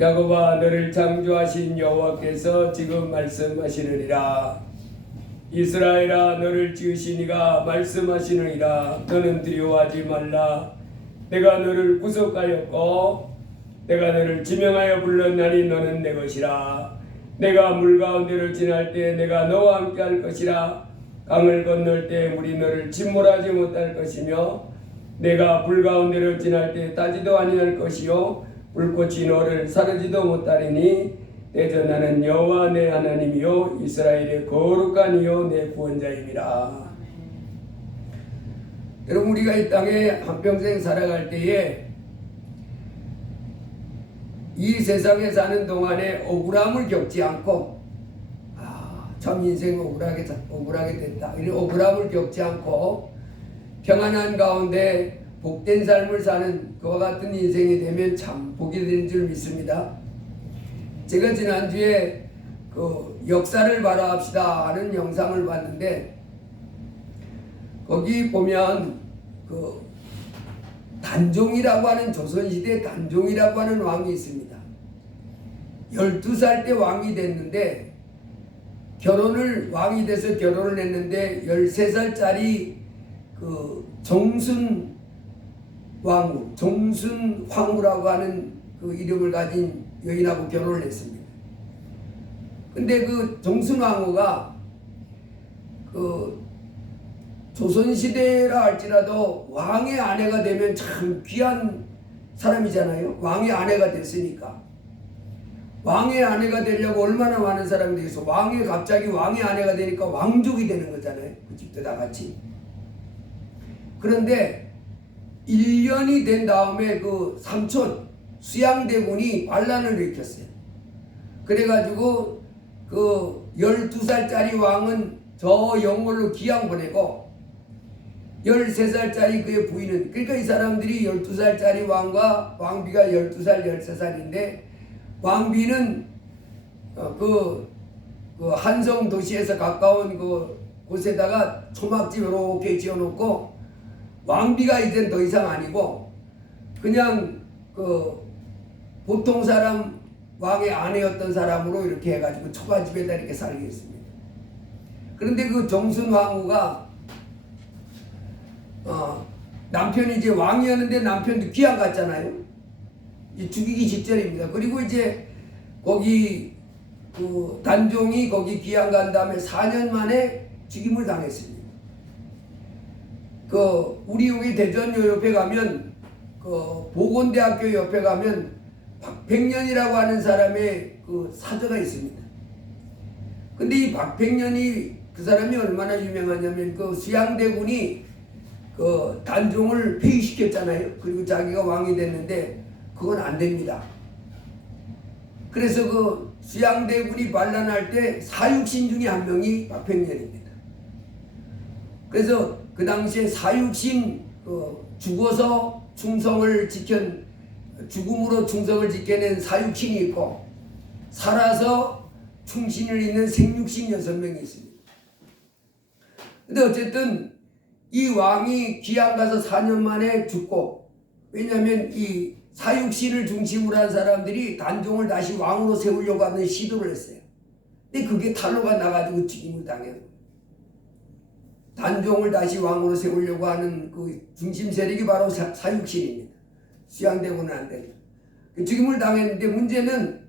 야곱아, 너를 창조하신 여호와께서 지금 말씀하시느니라. 이스라엘아, 너를 지으신 이가 말씀하시느니라. 너는 두려워하지 말라. 내가 너를 구속하였고 내가 너를 지명하여 불렀나니 너는 내 것이라. 내가 물 가운데를 지날 때 내가 너와 함께 할 것이라. 강을 건널 때 물이 너를 침몰하지 못할 것이며 내가 불 가운데를 지날 때 따지도 아니할 것이요 불꽃이 너를 사르지도 못하리니 대저 나는 여호와 내 하나님이요 이스라엘의 거룩한 이요 내 구원자임이라. 여러분, 우리가 이 땅에 한평생 살아갈 때에 이 세상에 사는 동안에 억울함을 겪지 않고 참 인생 억울하게 됐다, 이런 억울함을 겪지 않고 평안한 가운데 복된 삶을 사는 그와 같은 인생이 되면 참 복이 되는 줄 믿습니다. 제가 지난주에 그 역사를 바라합시다 하는 영상을 봤는데 거기 보면 그 단종이라고 하는, 조선시대 단종이라고 하는 왕이 있습니다. 12살 때 왕이 됐는데 왕이 돼서 결혼을 했는데 13살짜리 그 정순황후라고 하는 그 이름을 가진 여인하고 결혼을 했습니다. 근데 그 정순황후가 그 조선시대라 할지라도 왕의 아내가 되면 참 귀한 사람이잖아요. 왕의 아내가 됐으니까. 왕의 아내가 되려고 얼마나 많은 사람이 되겠어. 갑자기 왕의 아내가 되니까 왕족이 되는 거잖아요. 그 집도 다 같이. 그런데 1년이 된 다음에 그 삼촌 수양대군이 반란을 일으켰어요. 그래가지고 그 12살짜리 왕은 저 영월로 기양 보내고 13살짜리 그의 부인은, 그러니까 이 사람들이 12살짜리 왕비가 12살, 13살인데 왕비는 그 한성 도시에서 가까운 그 곳에다가 초막집 이렇게 지어놓고 왕비가 이젠 더 이상 아니고 그냥 그 보통 사람 왕의 아내였던 사람으로 이렇게 해가지고 초가집에다 이렇게 살게 했습니다. 그런데 그 정순왕후가 남편이 이제 왕이었는데 남편도 귀양 갔잖아요. 이제 죽이기 직전입니다. 그리고 이제 거기 그 단종이 거기 귀양 간 다음에 4년 만에 죽임을 당했습니다. 우리 여기 대전요 옆에 가면 그 보건대학교 옆에 가면 박백년이라고 하는 사람의 그 사저가 있습니다. 근데 이 박백년이 그 사람이 얼마나 유명하냐면 그 수양대군이 그 단종을 폐위시켰잖아요. 그리고 자기가 왕이 됐는데 그건 안 됩니다. 그래서 그 수양대군이 반란할 때 사육신 중에 한 명이 박백년입니다. 그래서 그 당시에 사육신 죽어서 죽음으로 충성을 지켜낸 사육신이 있고 살아서 충신을 잇는 생육신 6명이 있습니다. 근데 어쨌든 이 왕이 귀양 가서 4년 만에 죽고, 왜냐하면 이 사육신을 중심으로 한 사람들이 단종을 다시 왕으로 세우려고 하는 시도를 했어요. 근데 그게 탈로가 나가지고 죽임을 당해요. 단종을 다시 왕으로 세우려고 하는 그 중심 세력이 바로 사육신입니다. 수양대군은 안 됩니다. 죽임을 당했는데 문제는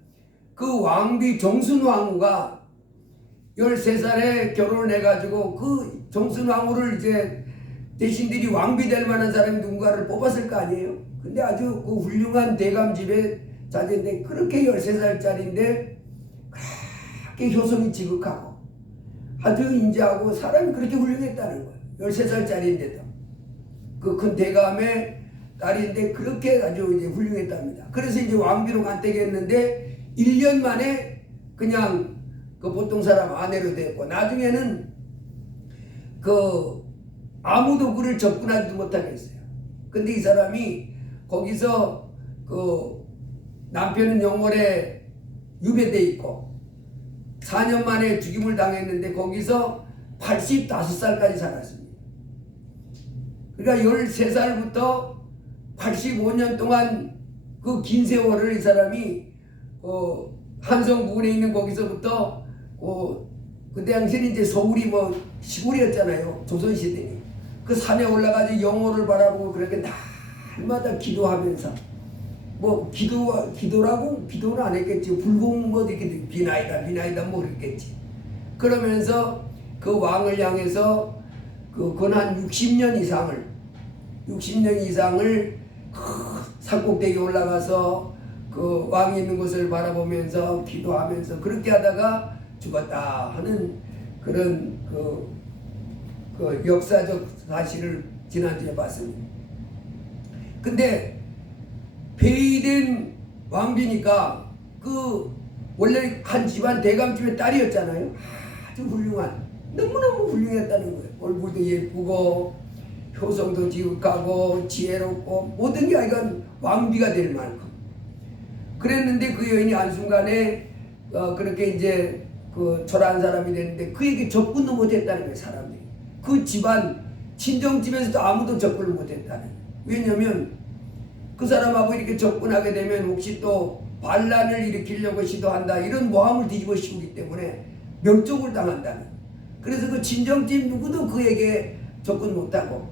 그 왕비 정순왕후가 13살에 결혼을 해가지고 그 정순왕후를 이제 대신들이 왕비 될 만한 사람이 누군가를 뽑았을 거 아니에요. 근데 아주 그 훌륭한 대감집의 자제인데 그렇게 13살짜리인데 그렇게 효성이 지극하고 아주 인자하고 사람이 그렇게 훌륭했다는 거예요. 13살짜리인데도 그 큰 대감의 딸인데 그렇게 아주 이제 훌륭했답니다. 그래서 이제 왕비로 간택했는데 1년 만에 그냥 그 보통 사람 아내로 됐고, 나중에는 아무도 그를 접근하지도 못하게 했어요. 근데 이 사람이 거기서 남편은 영월에 유배돼 있고 4년 만에 죽임을 당했는데 거기서 85살까지 살았습니다. 그러니까 13살부터 85년 동안 그 긴 세월을 이 사람이 한성 부근에 있는 거기서부터 그 당시는 이제 서울이 뭐 시골이었잖아요. 조선시대니. 그 산에 올라가서 영호를 바라보고 그렇게 날마다 기도하면서 뭐 기도는 안 했겠지. 불공 뭐 이렇게 비나이다 뭐 그랬겠지. 그러면서 그 왕을 향해서 그 근한 60년 이상을 산꼭대기에 올라가서 그 왕이 있는 곳을 바라보면서 기도하면서 그렇게 하다가 죽었다 하는 그런 그 역사적 사실을 지난주에 봤습니다. 근데 폐위된 왕비니까 그 원래 한 집안 대감집의 딸이었잖아요. 아주 훌륭한, 너무너무 훌륭했다는 거예요. 얼굴도 예쁘고 효성도 지극하고 지혜롭고 모든 게 이건 왕비가 될 만큼 그랬는데 그 여인이 한순간에 그렇게 이제 그 초라한 사람이 됐는데 그에게 접근도 못했다는 거예요. 사람들이 그 집안 친정집에서도 아무도 접근을 못했다는 거예요. 왜냐하면 그 사람하고 이렇게 접근하게 되면 혹시 또 반란을 일으키려고 시도한다 이런 모함을 뒤집어 씌우기 때문에 멸종을 당한다는 거예요. 그래서 그 친정집 누구도 그에게 접근 못하고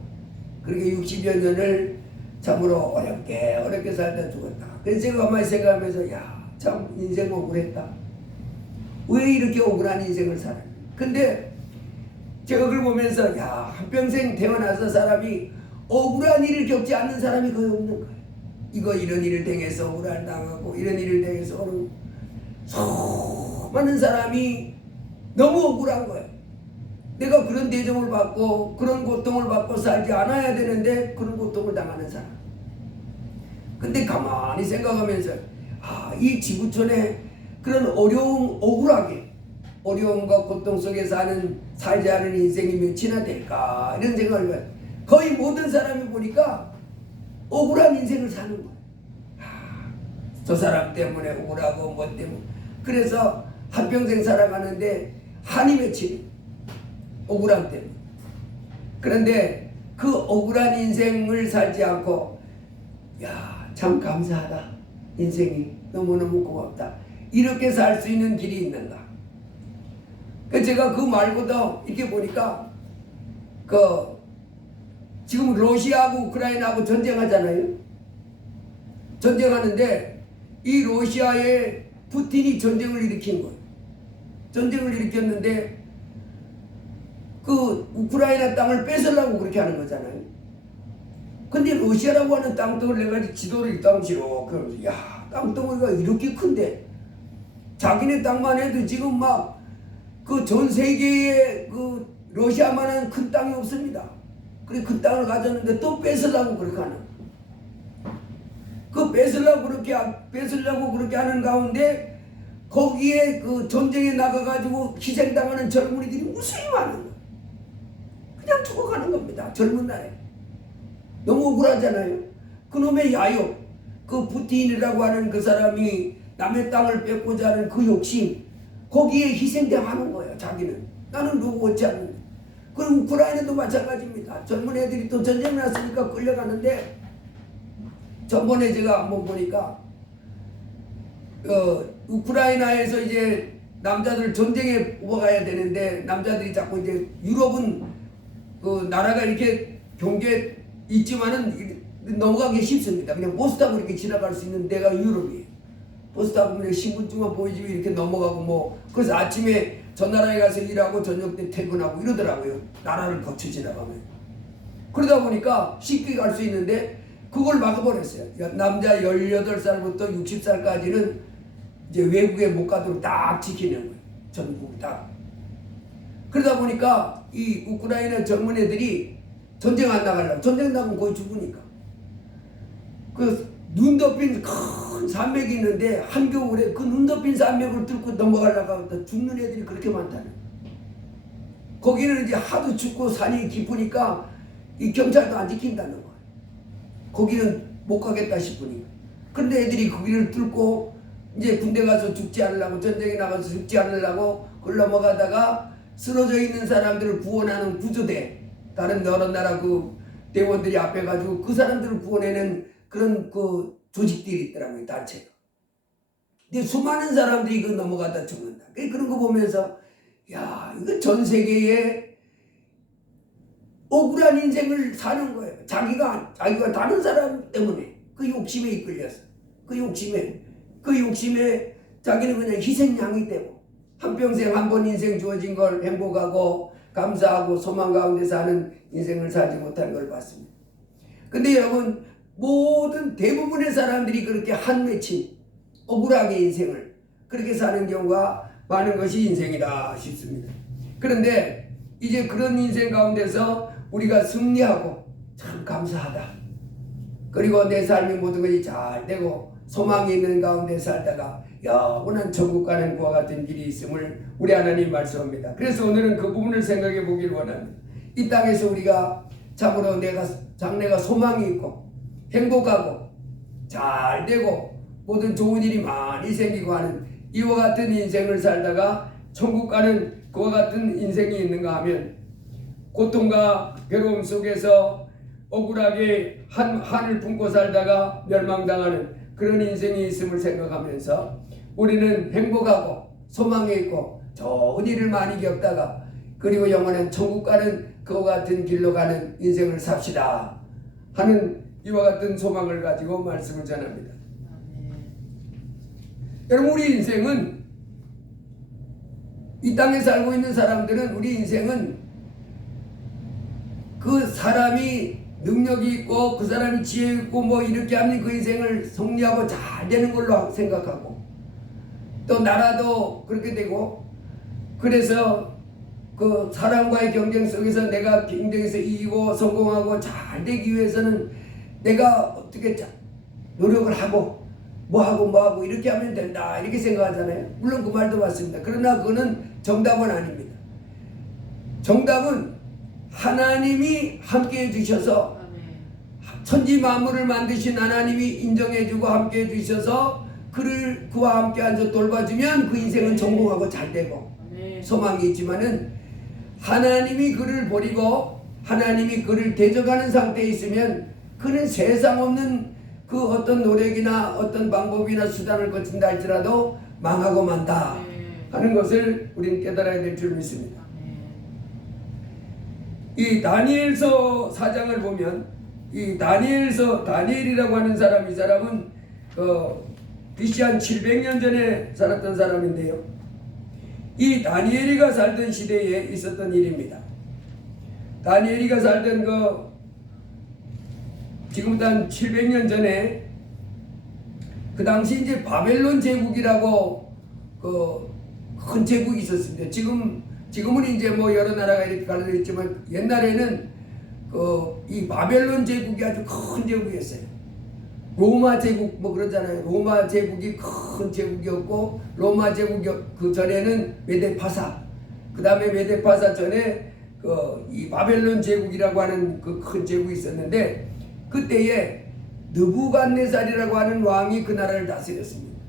그렇게 60여 년을 참으로 어렵게 살다 죽었다. 그래서 제가 가만히 생각하면서 참 인생 억울했다. 왜 이렇게 억울한 인생을 살아? 근데 제가 그걸 보면서 한평생 태어나서 사람이 억울한 일을 겪지 않는 사람이 거의 없는 거예요. 이런 일을 당해서 억울할 당하고 이런 일을 당해서 수많은 사람이 너무 억울한 거예요. 내가 그런 대접을 받고 그런 고통을 받고 살지 않아야 되는데 그런 고통을 당하는 사람. 근데 가만히 생각하면서 이 지구촌에 그런 어려움과 고통 속에 살지 않은 인생이 몇이나 될까 이런 생각을 해요. 거의 모든 사람이 보니까 억울한 인생을 사는 거예요. 저 사람 때문에 억울하고 뭐 때문에. 그래서 한평생 살아가는데 한이 맺히는 억울함 때문에. 그런데 그 억울한 인생을 살지 않고 참 감사하다. 인생이 너무너무 고맙다. 이렇게 살 수 있는 길이 있는가. 제가 그 말고도 이렇게 보니까 지금 러시아하고 우크라이나하고 전쟁하잖아요. 전쟁하는데 이 러시아에 푸틴이 전쟁을 일으킨 거예요. 전쟁을 일으켰는데 그 우크라이나 땅을 뺏으려고 그렇게 하는 거잖아요. 근데 러시아라고 하는 땅덩어리를 내가 지도를 땅지로 그러면서 땅덩어리가 이렇게 큰데 자기네 땅만 해도 지금 막 그 전 세계에 그 러시아만한 큰 땅이 없습니다. 그래 그 땅을 가졌는데 또 뺏으려고 그렇게 하는. 그 뺏으려고 그렇게 하는 가운데 거기에 그 전쟁에 나가가지고 희생당하는 젊은이들이 무수히 많은 거예요. 그냥 죽어가는 겁니다. 젊은 날에. 너무 억울하잖아요. 그놈의 야욕, 그 푸틴이라고 하는 그 사람이 남의 땅을 뺏고자 하는 그 욕심, 거기에 희생당하는 거예요. 자기는. 나는 누구 못지 않는데. 그럼 우크라이나도 마찬가지입니다. 젊은 애들이 또 전쟁 났으니까 끌려가는데 전번에 제가 한번 보니까 우크라이나에서 이제 남자들 전쟁에 뽑아가야 되는데 남자들이 자꾸 이제 유럽은 그 나라가 이렇게 경계 있지만은 넘어가기 쉽습니다. 그냥 버스 타고 이렇게 지나갈 수 있는 데가 유럽이에요. 버스 타고 그냥 신분증만 보여주면 이렇게 넘어가고 뭐 그래서 아침에 저 나라에 가서 일하고 저녁 때 퇴근하고 이러더라고요. 나라를 거쳐 지나가면. 그러다 보니까 쉽게 갈 수 있는데 그걸 막아버렸어요. 남자 18살부터 60살까지는 이제 외국에 못 가도록 딱 지키는 거예요. 전국 딱. 그러다 보니까 이 우크라이나 젊은 애들이 전쟁 안 나가려고. 전쟁 나가면 거의 죽으니까. 그 눈 덮인 큰 산맥이 있는데 한겨울에 그 눈 덮인 산맥을 뚫고 넘어가려고 하면 죽는 애들이 그렇게 많다는 거예요. 거기는 이제 하도 춥고 산이 깊으니까 이 경찰도 안 지킨다는 거예요. 거기는 못 가겠다 싶으니까. 그런데 애들이 거기를 뚫고 이제 군대 가서 죽지 않으려고 전쟁에 나가서 죽지 않으려고 그걸 넘어가다가 쓰러져 있는 사람들을 구원하는 구조대 다른 여러 나라 그 대원들이 앞에 가지고 그 사람들을 구원하는 그런 그 조직들이 있더라고요. 단체가. 근데 수많은 사람들이 그 넘어가다 죽는다. 그런 거 보면서 야, 이거 전 세계에 억울한 인생을 사는 거예요. 자기가 다른 사람 때문에 그 욕심에 이끌려서 그 욕심에 자기는 그냥 희생양이 되고 한평생 한 번 인생 주어진 걸 행복하고 감사하고 소망 가운데 사는 인생을 살지 못한 걸 봤습니다. 근데 여러분, 모든 대부분의 사람들이 그렇게 한 맺힌 억울하게 인생을 그렇게 사는 경우가 많은 것이 인생이다 싶습니다. 그런데 이제 그런 인생 가운데서 우리가 승리하고 참 감사하다. 그리고 내 삶의 모든 것이 잘 되고 소망이 있는 가운데 살다가 영원한 천국 가는 그와 같은 길이 있음을 우리 하나님 말씀합니다. 그래서 오늘은 그 부분을 생각해 보기를 원합니다. 이 땅에서 우리가 참으로 장래가 소망이 있고 행복하고 잘 되고 모든 좋은 일이 많이 생기고 하는 이와 같은 인생을 살다가 천국 가는 그와 같은 인생이 있는가 하면 고통과 괴로움 속에서 억울하게 한을 품고 살다가 멸망당하는 그런 인생이 있음을 생각하면서 우리는 행복하고 소망이 있고 좋은 일을 많이 겪다가 그리고 영원한 천국 가는 그와 같은 길로 가는 인생을 삽시다 하는 이와 같은 소망을 가지고 말씀을 전합니다. 여러분, 우리 인생은 이 땅에 살고 있는 사람들은 우리 인생은 그 사람이 능력이 있고 그 사람이 지혜 있고 뭐 이렇게 하면 그 인생을 승리하고 잘 되는 걸로 생각하고 또 나라도 그렇게 되고 그래서 그 사람과의 경쟁 속에서 내가 경쟁에서 이기고 성공하고 잘 되기 위해서는 내가 어떻게 노력을 하고 뭐하고 이렇게 하면 된다 이렇게 생각하잖아요. 물론 그 말도 맞습니다. 그러나 그거는 정답은 아닙니다. 정답은 하나님이 함께 해주셔서 천지 만물을 만드신 하나님이 인정해주고 함께 해주셔서 그와 함께 앉아 돌봐주면 그 인생은 성공하고 잘되고 소망이 있지만은 하나님이 그를 버리고 하나님이 그를 대적하는 상태에 있으면 그는 세상 없는 그 어떤 노력이나 어떤 방법이나 수단을 거친다 할지라도 망하고 만다 하는 것을 우리는 깨달아야 될 줄 믿습니다. 이 다니엘서 4장을 보면 이 다니엘이라고 하는 사람, 이 사람은 BC 한 700년 전에 살았던 사람인데요. 이 다니엘이가 살던 시대에 있었던 일입니다. 다니엘이가 살던 지금부터 한 700년 전에 그 당시 이제 바벨론 제국이라고 큰 제국이 있었습니다. 지금은 이제 뭐 여러 나라가 이렇게 갈라져 있지만 옛날에는 이 바벨론 제국이 아주 큰 제국이었어요. 로마 제국 뭐 그러잖아요. 로마 제국이 큰 제국이었고 로마 제국 그 전에는 메데파사, 그 다음에 메데파사 전에 이 바벨론 제국이라고 하는 그 큰 제국이 있었는데 그때에 느부갓네살이라고 하는 왕이 그 나라를 다스렸습니다.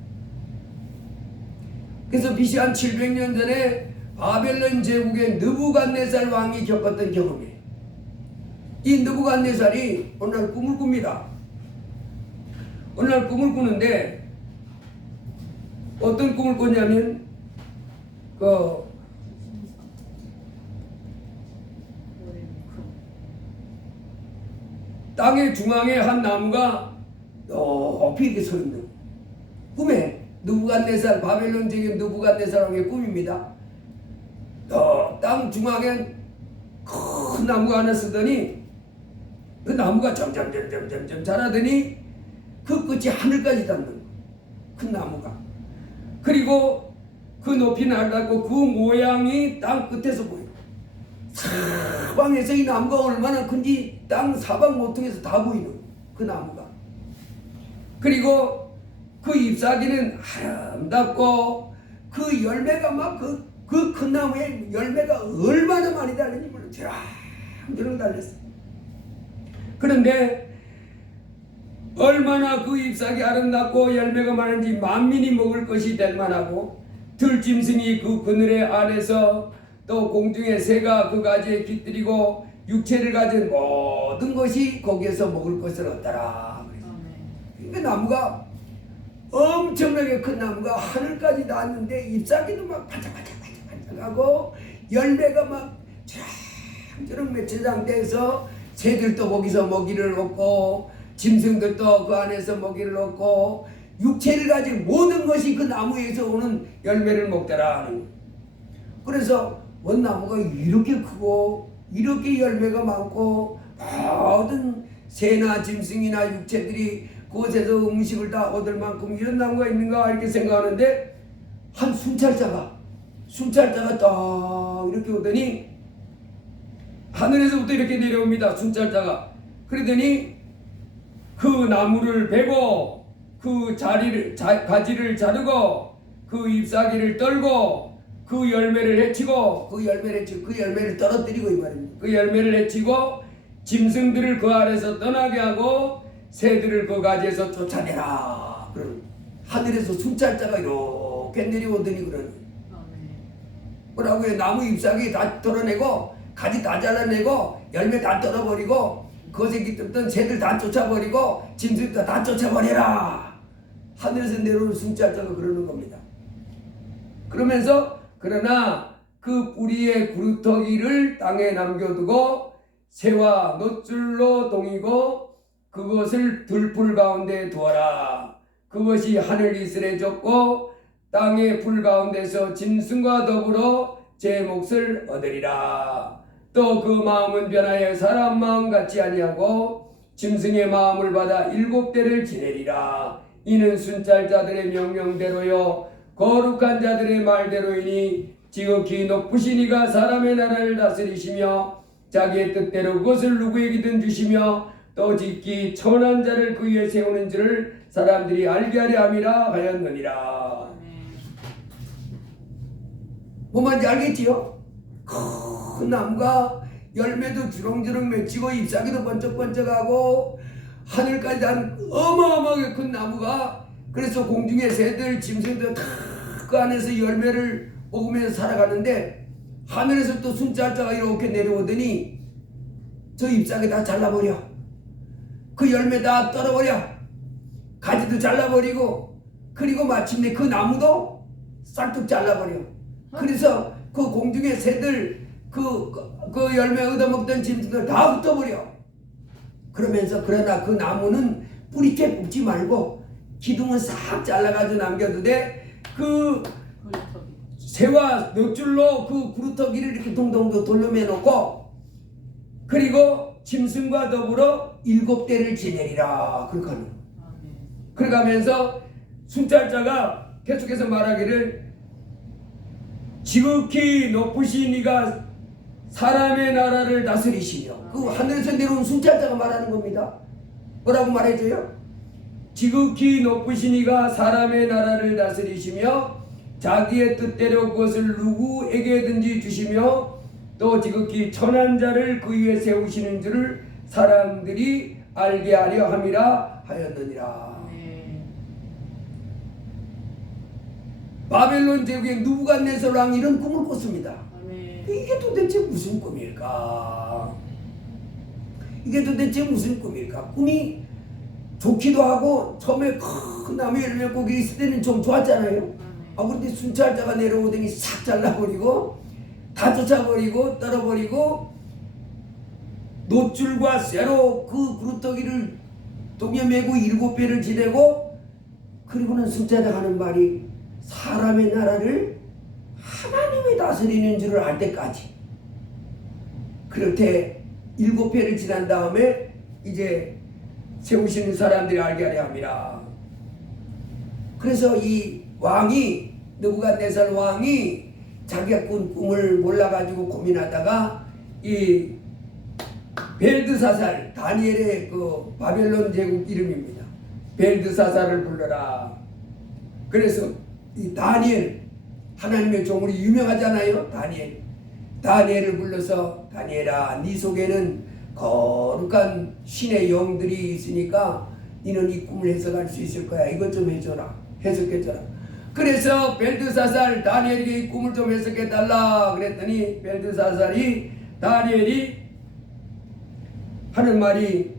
그래서 BC 한 700년 전에 바벨론 제국의 느부갓네살 왕이 겪었던 경험이에요. 이 느부갓네살이 어느 날 꿈을 꿉니다. 어느 날 꿈을 꾸는데 어떤 꿈을 꿨냐면 땅의 중앙에 한 나무가 높이 이렇게 서 있는 꿈에 느부갓네살 바벨론 제국의 느부갓네살 왕의 꿈입니다. 땅 중앙에 큰 나무가 하나 서더니 그 나무가 점점 자라더니 그 끝이 하늘까지 닿는 큰 나무가, 그리고 그 높이 날아갔고 그 모양이 땅 끝에서 보여요. 사방에서 이 나무가 얼마나 큰지 땅 사방 모퉁이에서 다 보이는 그 나무가, 그리고 그 잎사귀는 아름답고 그 열매가 막 그 큰 나무에 열매가 얼마나 많이 달리는지 몰라요. 드렁드렁 달렸어요. 그런데 얼마나 그 잎사귀 아름답고 열매가 많은지 만민이 먹을 것이 될 만하고 들짐승이 그 그늘의 안에서 또 공중의 새가 그 가지에 깃들이고 육체를 가진 모든 것이 거기에서 먹을 것을 얻더라. 그러니까 나무가 엄청나게 큰 나무가 하늘까지 닿았는데 잎사귀도 막 반짝반짝반짝반짝하고 열매가 막 저렁저렁 맺힌 상태에서 새들도 거기서 먹이를 얻고 짐승들도 그 안에서 먹이를 얻고 육체를 가진 모든 것이 그 나무에서 오는 열매를 먹더라 하는 거예요. 그래서 원나무가 이렇게 크고 이렇게 열매가 많고 모든 새나 짐승이나 육체들이 그곳에서 음식을 다 얻을 만큼 이런 나무가 있는가 이렇게 생각하는데 한 순찰자가 딱 이렇게 오더니 하늘에서부터 이렇게 내려옵니다. 순찰자가. 그러더니 그 나무를 베고 그 가지를 자르고 그 잎사귀를 떨고 그 열매를 해치고 그 열매를 떨어뜨리고 이 말입니다. 그 열매를 해치고 짐승들을 그 아래서 떠나게 하고 새들을 그 가지에서 쫓아내라. 그런 하늘에서 순찰자가 이렇게 내려오더니 그러는 뭐라고요? 나무 잎사귀 다 털어내고 가지 다 잘라내고 열매 다 떨어버리고 그것에 깃들던 새들 다 쫓아버리고 짐승들 다 쫓아버려라. 하늘에서 내려오는 순찰자가 그러는 겁니다. 그러면서 그러나 그 뿌리의 구루터기를 땅에 남겨두고 새와 놋줄로 동이고 그것을 들풀 가운데 두어라. 그것이 하늘 이슬에 젖고 땅의 풀 가운데서 짐승과 더불어 제 몫을 얻으리라. 또 그 마음은 변하여 사람 마음 같지 아니하고 짐승의 마음을 받아 7대를 지내리라. 이는 순찰자들의 명령대로요 거룩한 자들의 말대로이니 지극히 높으신 이가 사람의 나라를 다스리시며 자기의 뜻대로 그것을 누구에게든 주시며 또 지극히 천한 자를 그 위에 세우는 줄을 사람들이 알게 하려 함이라 하였느니라. 뭐 말인지 알겠지요? 큰 나무가 열매도 주렁주렁 맺히고 잎사귀도 번쩍번쩍하고 하늘까지 단 어마어마하게 큰 나무가 그래서 공중의 새들 짐승들 다 그 안에서 열매를 먹으면서 살아가는데 하늘에서 또 순찰자가 이렇게 내려오더니 저 잎사귀 다 잘라버려. 그 열매 다 떨어버려. 가지도 잘라버리고 그리고 마침내 그 나무도 싹둑 잘라버려. 그래서 그 공중의 새들 그 열매 얻어먹던 짐승들 다 흩어버려. 그러면서 그러나 그 나무는 뿌리째 뽑지 말고 기둥은 싹 잘라가지고 남겨두되 그 새와 놋줄로 그 구루터기를 이렇게 동동 돌려매 놓고 그리고 짐승과 더불어 7대를 지내리라. 그렇게 하는 거예요. 그렇게 하면서 순찰자가 계속해서 말하기를 지극히 높으신 이가 사람의 나라를 다스리시며 그 하늘에서 내려온 순찰자가 말하는 겁니다. 뭐라고 말해줘요? 지극히 높으신 이가 사람의 나라를 다스리시며 자기의 뜻대로 그것을 누구에게든지 주시며 또 지극히 천한 자를 그 위에 세우시는 줄을 사람들이 알게 하려 함이라 하였느니라. 바벨론 제국의 느부갓네살 왕이 이런 꿈을 꿨습니다. 이게 도대체 무슨 꿈일까? 꿈이 좋기도 하고 처음에 큰 나무 열매 고기 있을 때는 좀 좋았잖아요. 그런데 순찰자가 내려오더니 싹 잘라버리고 다 쫓아버리고 떨어버리고 놋줄과 쇠로 그 구루터기를 동여매고 7배를 지내고 그리고는 순찰자가 하는 말이 사람의 나라를 하나님이 다스리는 줄을 알 때까지 그렇게 7배를 지난 다음에 이제 세우시는 사람들이 알게 하려 함이라. 그래서 이 왕이 느부갓네살 왕이 자기가 꾼 꿈을 몰라가지고 고민하다가 이 벨드사살 다니엘의 그 바벨론 제국 이름입니다. 벨드사살을 불러라. 그래서 이 다니엘 하나님의 종으로 유명하잖아요. 다니엘을 불러서 다니엘아 네 속에는 거룩한 신의 영들이 있으니까 너는 이 꿈을 해석할 수 있을 거야. 이것 좀 해줘라. 해석해줘라. 그래서 벨드사살 다니엘에게 이 꿈을 좀 해석해달라 그랬더니 다니엘이 하는 말이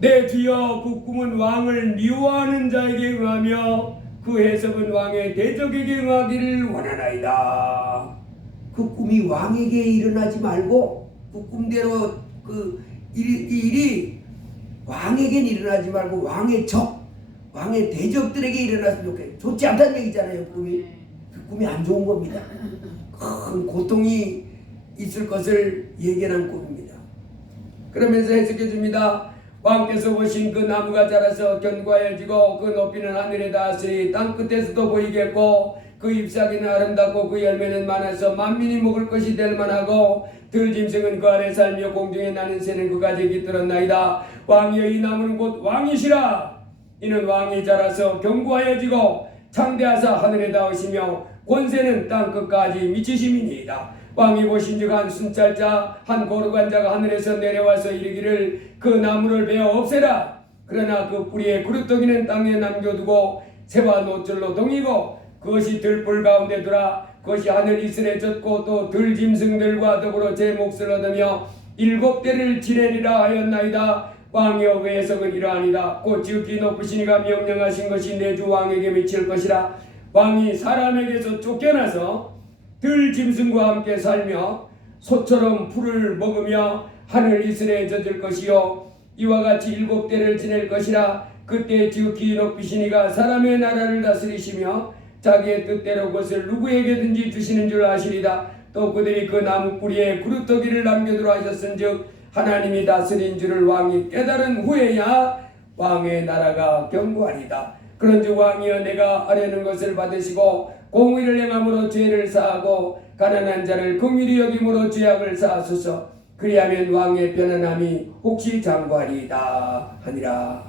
내 주여 그 꿈은 왕을 미워하는 자에게 응하며 그 해석은 왕의 대적에게 응하기를 원하나이다. 그 꿈이 왕에게 일어나지 말고 그 꿈대로 그 일이 왕에겐 일어나지 말고 왕의 적, 왕의 대적들에게 일어났으면 좋겠어요. 좋지 않다는 얘기잖아요. 꿈이. 그 꿈이 안 좋은 겁니다. 큰 고통이 있을 것을 예견한 꿈입니다. 그러면서 해석해 줍니다. 왕께서 보신 그 나무가 자라서 견고해지고 그 높이는 하늘에 닿았으니 땅 끝에서도 보이겠고 그 잎사귀는 아름답고 그 열매는 많아서 만민이 먹을 것이 될 만하고 들짐승은 그 아래 살며 공중에 나는 새는 그 가지에 깃들었나이다. 왕이여 이 나무는 곧 왕이시라. 이는 왕이 자라서 견고하여지고 창대하사 하늘에 닿으시며 권세는 땅 끝까지 미치심이니이다. 왕이 보신즉 한 순찰자 한 거룩한 자가 하늘에서 내려와서 이르기를 그 나무를 베어 없애라. 그러나 그 뿌리에 그루터기는 땅에 남겨두고 새와 노줄로 동이고 그것이 들불 가운데 두라. 그것이 하늘 이슬에 젖고 또 들짐승들과 더불어 제 몫을 얻으며 7대를 지내리라 하였나이다. 왕이여 그 해석은 이러하니라. 곧 지극히 높으신 이가 명령하신 것이 내 주 왕에게 미칠 것이라. 왕이 사람에게서 쫓겨나서 들짐승과 함께 살며 소처럼 풀을 먹으며 하늘 이슬에 젖을 것이요 이와 같이 7대를 지낼 것이라. 그때 지극히 높으신 이가 사람의 나라를 다스리시며 자기의 뜻대로 그것을 누구에게든지 주시는 줄 아시리다. 또 그들이 그 나무 뿌리에 그루터기를 남겨두라 하셨은즉 하나님이 다스린 줄을 왕이 깨달은 후에야 왕의 나라가 견고하리다. 그런즉 왕이여 내가 아뢰는 것을 받으시고 공의를 행함으로 죄를 사하고 가난한 자를 긍휼히 여김으로 죄악을 사하소서. 그리하면 왕의 편안함이 혹시 장구하리이다 하니라.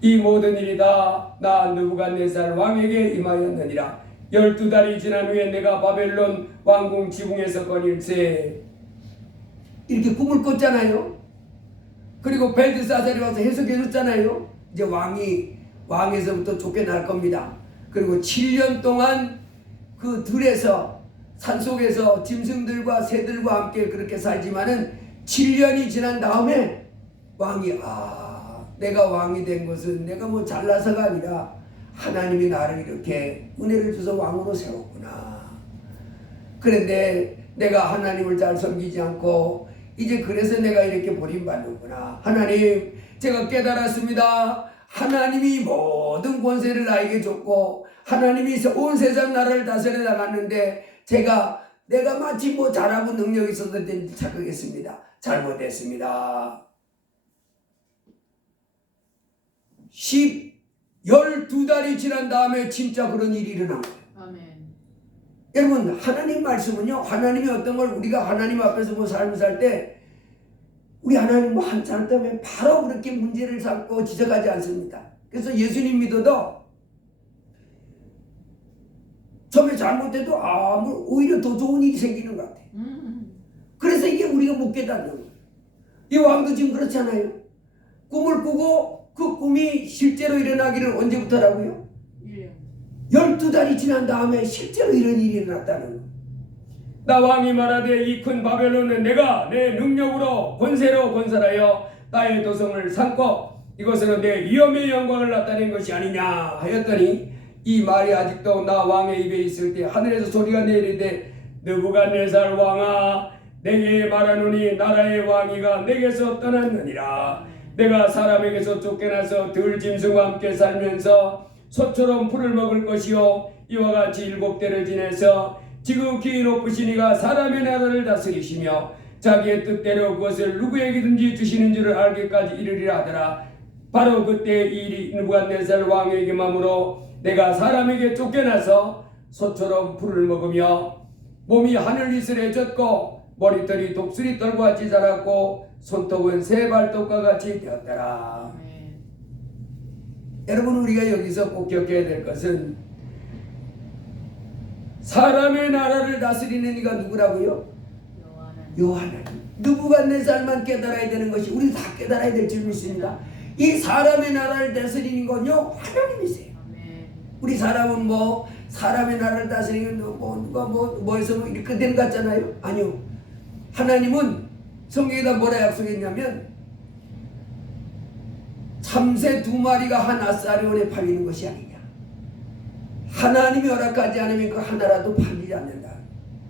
이 모든 일이 다 나 느부갓네살 왕에게 임하였느니라. 12달이 지난 후에 내가 바벨론 왕궁 지붕에서 거닐세. 이렇게 꿈을 꿨잖아요. 그리고 벨드사살이 와서 해석해 줬잖아요. 이제 왕에서부터 쫓겨날 겁니다. 그리고 7년 동안 그 들에서 산속에서 짐승들과 새들과 함께 그렇게 살지만은 7년이 지난 다음에 왕이 내가 왕이 된 것은 내가 뭐 잘나서가 아니라 하나님이 나를 이렇게 은혜를 줘서 왕으로 세웠구나. 그런데 내가 하나님을 잘 섬기지 않고 이제 그래서 내가 이렇게 버림받는구나. 하나님 제가 깨달았습니다. 하나님이 모든 권세를 나에게 줬고 하나님이 온 세상 나라를 다스려 나갔는데 내가 마치 뭐 잘하고 능력이 있어서 된지 착각했습니다. 잘못했습니다. 12달이 지난 다음에 진짜 그런 일이 일어난 거예요. 아멘. 여러분 하나님 말씀은요, 하나님이 어떤 걸 우리가 하나님 앞에서 뭐 삶을 살 때 우리 하나님 뭐 한 잘못하면 바로 그렇게 문제를 삼고 지적하지 않습니다. 그래서 예수님 믿어도 처음에 잘못해도 뭐 오히려 더 좋은 일이 생기는 것 같아요. 그래서 이게 우리가 못 깨닫는 거예요. 이 왕도 지금 그렇잖아요. 꿈을 꾸고 그 꿈이 실제로 일어나기를 언제부터라고요? 12달이 지난 다음에 실제로 이런 일이 일어났다는 거예요. 나 왕이 말하되 이 큰 바벨론은 내가 내 능력으로 권세로 건설하여 나의 도성을 삼고 이것으로 내 위엄의 영광을 나타낸 것이 아니냐 하였더니 이 말이 아직도 나 왕의 입에 있을 때 하늘에서 소리가 내리되 느부갓네살 왕아 내게 말하노니 나라의 왕위가 내게서 떠났느니라. 내가 사람에게서 쫓겨나서 들짐승과 함께 살면서 소처럼 풀을 먹을 것이요 이와 같이 7대를 지내서 지극히 높으신 이가 사람의 나라를 다스리시며 자기의 뜻대로 그것을 누구에게든지 주시는 줄을 알기까지 이르리라 하더라. 바로 그때 이 일이 느부갓네살 왕에게 맘으로 내가 사람에게 쫓겨나서 소처럼 풀을 먹으며 몸이 하늘 이슬에 젖고 머리털이 독수리 털과 같이 자랐고 손톱은 새 발톱과 같이 되었더라. 여러분 우리가 여기서 꼭 겪어야 될 것은 사람의 나라를 다스리는 이가 누구라고요? 여호와는. 느부갓네살만 깨달아야 되는 것이 우리 다 깨달아야 될 줄 믿습니다. 이 사람의 나라를 다스리는 건요 하나님이세요. 우리 사람은 뭐 사람의 나라를 다스리는 누가 뭐해서 이렇게 되는 것 같잖아요. 아니요. 하나님은 성경에다 뭐라 약속했냐면 참새 2마리가 한 아싸리온에 팔리는 것이 아니냐. 하나님이 허락하지 않으면 그 하나라도 팔리지 않는다.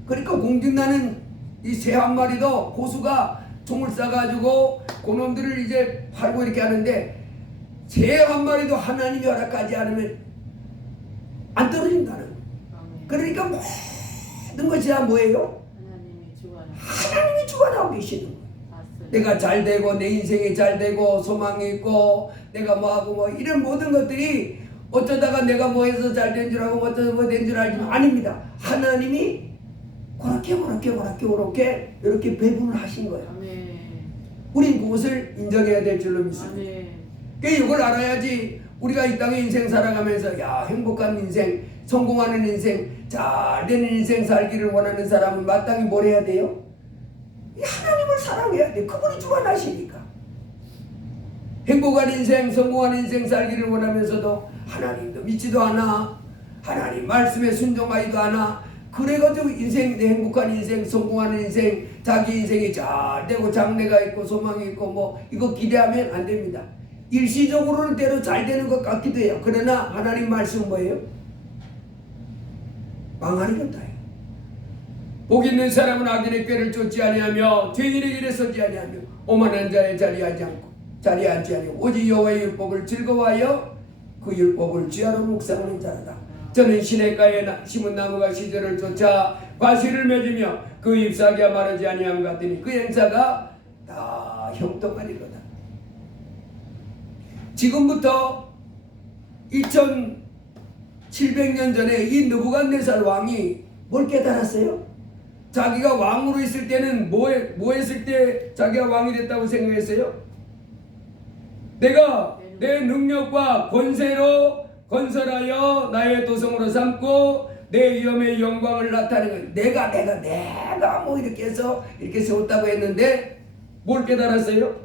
그러니까 공중나는 이 새 한 마리도 고수가 총을 쏴가지고 그놈들을 이제 팔고 이렇게 하는데 새 한 마리도 하나님이 허락하지 않으면 안 떨어진다는 거예요. 그러니까 모든 것이 다 뭐예요? 하나님이 주관하고 계시는 거예요. 내가 잘 되고 내 인생이 잘 되고 소망이 있고 내가 뭐하고 뭐 이런 모든 것들이 어쩌다가 내가 뭐 해서 잘 된 줄 알고 어쩌다 뭐 된 줄 알지만 아닙니다. 하나님이 그렇게 이렇게 배분을 하신 거예요. 우린 그것을 인정해야 될 줄로 믿습니다. 그러니까 이걸 알아야지 우리가 이 땅에 인생 살아가면서 야 행복한 인생, 성공하는 인생, 잘되는 인생 살기를 원하는 사람은 마땅히 뭘 해야 돼요? 하나님을 사랑해야 돼. 그분이 주관하시니까. 행복한 인생, 성공한 인생 살기를 원하면서도 하나님도 믿지도 않아. 하나님 말씀에 순종하지도 않아. 그래가지고 인생, 내 행복한 인생, 성공하는 인생, 자기 인생이 잘되고 장래가 있고 소망이 있고 뭐 이거 기대하면 안 됩니다. 일시적으로는 때로 잘 되는 것 같기도 해요. 그러나 하나님 말씀은 뭐예요? 망하리겠다. 복 있는 사람은 악인의 꾀를 쫓지 아니하며 죄인의 길에 서지 아니하며 오만한 자의 자리하지 않고 자리에 앉지 아니하고 오직 여호와의 율법을 즐거워하여 그 율법을 주야로 묵상하는 자라다. 저는 시냇가에 심은 나무가 시절을 쫓아 과실을 맺으며 그 잎사귀가 마르지 아니함 같으니 그 행사가 다 형통하리로다. 지금부터 2700년 전에 이 느부갓네살 왕이 뭘 깨달았어요? 자기가 왕으로 있을 때는 뭐 했을 때 자기가 왕이 됐다고 생각했어요? 내가 내 능력과 권세로 건설하여 나의 도성으로 삼고 내 위엄의 영광을 나타내는 내가 뭐 이렇게 해서 이렇게 세웠다고 했는데 뭘 깨달았어요?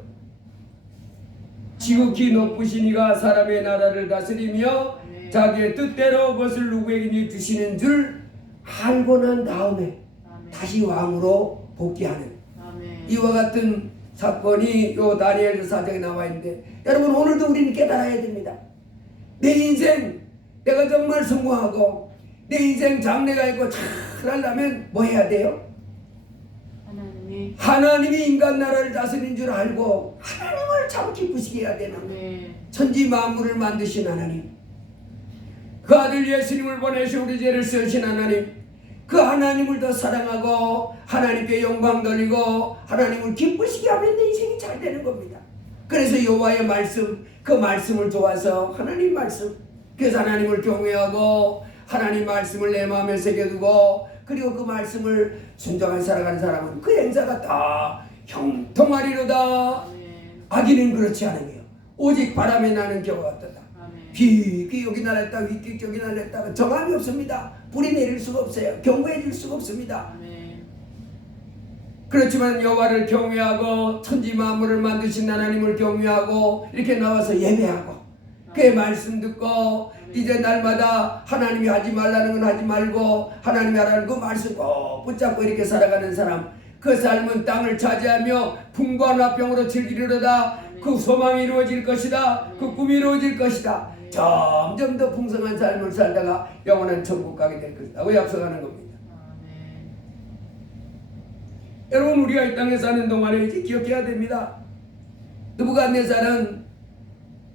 지극히 높으신 이가 사람의 나라를 다스리며 자기의 뜻대로 그것을 누구에게 주시는 줄 알고 난 다음에 다시 왕으로 복귀하는 이와 같은 사건이 요 다니엘 사장에 나와 있는데 여러분 오늘도 우리는 깨달아야 됩니다. 내 인생 내가 정말 성공하고 내 인생 장래가 있고 잘 하려면 뭐 해야 돼요? 하나님이 인간 나라를 다스리는 줄 알고 하나님을 참 기쁘시게 해야 되는 거예요. 천지 만물을 만드신 하나님, 그 아들 예수님을 보내시 우리 죄를 쓰신 하나님, 그 하나님을 더 사랑하고 하나님께 영광 돌리고 하나님을 기쁘시게 하면 내 인생이 잘 되는 겁니다. 그래서 여호와의 말씀, 그 말씀을 좋아서 하나님 말씀, 그래서 하나님을 경외하고 하나님 말씀을 내 마음에 새겨두고 그리고 그 말씀을 순종하며 살아가는 사람은 그 행사가 다 형통하리로다. 악인은 그렇지 않으며 오직 바람에 나는 겨와 같도다. 비 여기 날렸다 윗기 여기 날렸다 정함이 없습니다. 불이 내릴 수가 없어요. 경고해 줄 수가 없습니다. 그렇지만 여호와를 경외하고 천지 만물을 만드신 하나님을 경외하고 이렇게 나와서 예배하고 그의 말씀 듣고 이제 날마다 하나님이 하지 말라는 건 하지 말고 하나님이 하라는 그 말씀 꼭 붙잡고 이렇게 살아가는 사람, 그 삶은 땅을 차지하며 풍부한 화병으로 즐기리로다. 그 소망이 이루어질 것이다. 그 꿈이 이루어질 것이다. 점점 더 풍성한 삶을 살다가 영원한 천국 가게 될 것이다. 약속하는 겁니다. 여러분 우리가 이 땅에 사는 동안에 이제 기억해야 됩니다. 느부갓네살은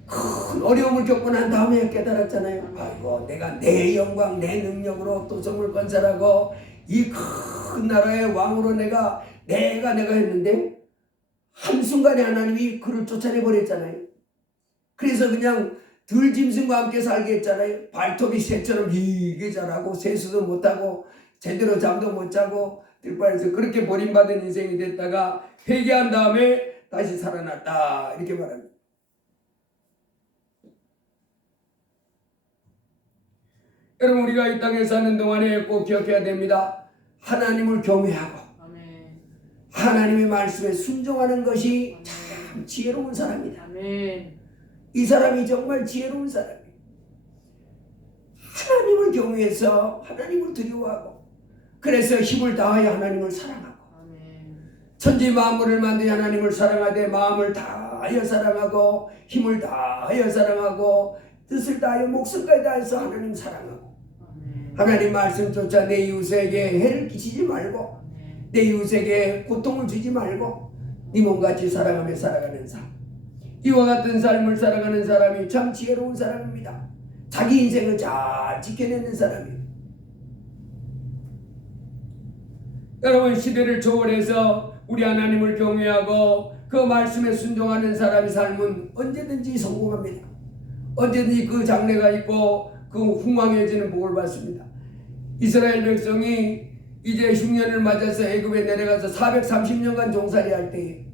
큰 어려움을 겪고 난 다음에 깨달았잖아요. 아이고 내가 내 영광 내 능력으로 도성을 건설하고 이 큰 나라의 왕으로 내가 했는데 한순간에 하나님이 그를 쫓아내버렸잖아요. 그래서 그냥 들짐승과 함께 살게 했잖아요. 발톱이 새처럼 길게 자라고 세수도 못하고 제대로 잠도 못 자고 들바에서 그렇게 버림받은 인생이 됐다가 회개한 다음에 다시 살아났다 이렇게 말합니다. 여러분 우리가 이 땅에 사는 동안에 꼭 기억해야 됩니다. 하나님을 경외하고 하나님의 말씀에 순종하는 것이 참 지혜로운 사람이다. 이 사람이 정말 지혜로운 사람이에요. 하나님을 경외해서 하나님을 두려워하고 그래서 힘을 다하여 하나님을 사랑하고 천지 만물을 만든 하나님을 사랑하되 마음을 다 다하여 사랑하고 힘을 다하여 사랑하고 뜻을 다하여 목숨까지 다해서 하나님 사랑하고 하나님 말씀 쫓아 내 이웃에게 해를 끼치지 말고 내 이웃에게 고통을 주지 말고 네 몸같이 사랑하며 살아가는 삶. 이와 같은 삶을 살아가는 사람이 참 지혜로운 사람입니다. 자기 인생을 잘 지켜내는 사람이에요. 여러분, 시대를 초월해서 우리 하나님을 경외하고 그 말씀에 순종하는 사람의 삶은 언제든지 성공합니다. 언제든지 그 장래가 있고 그 흥왕해지는 복을 받습니다. 이스라엘 백성이 이제 흉년을 맞아서 애굽에 내려가서 430년간 종살이할 때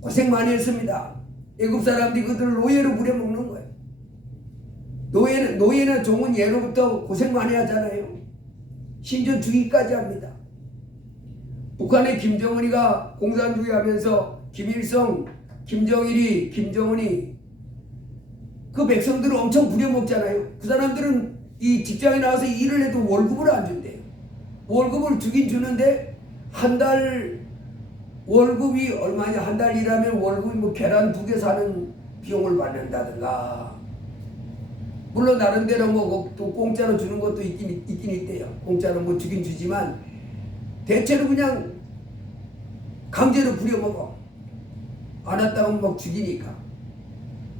고생 많이 했습니다. 애굽 사람들이 그들을 노예로 부려먹는 거예요. 노예나 종은 예로부터 고생 많이 하잖아요. 심지어 죽이까지 합니다. 북한의 김정은이가 공산주의 하면서 김일성, 김정은이 그 백성들을 엄청 부려먹잖아요. 그 사람들은 이 직장에 나와서 일을 해도 월급을 안 준대요. 월급을 주긴 주는데 한 달 월급이 얼마냐, 한 달 일하면 월급이 뭐 계란 2개 사는 비용을 받는다든가. 물론 나름대로 뭐 또 공짜로 주는 것도 있긴 있대요. 공짜로 뭐 주긴 주지만 대체로 그냥 강제로 부려먹어. 안 왔다고 막 죽이니까.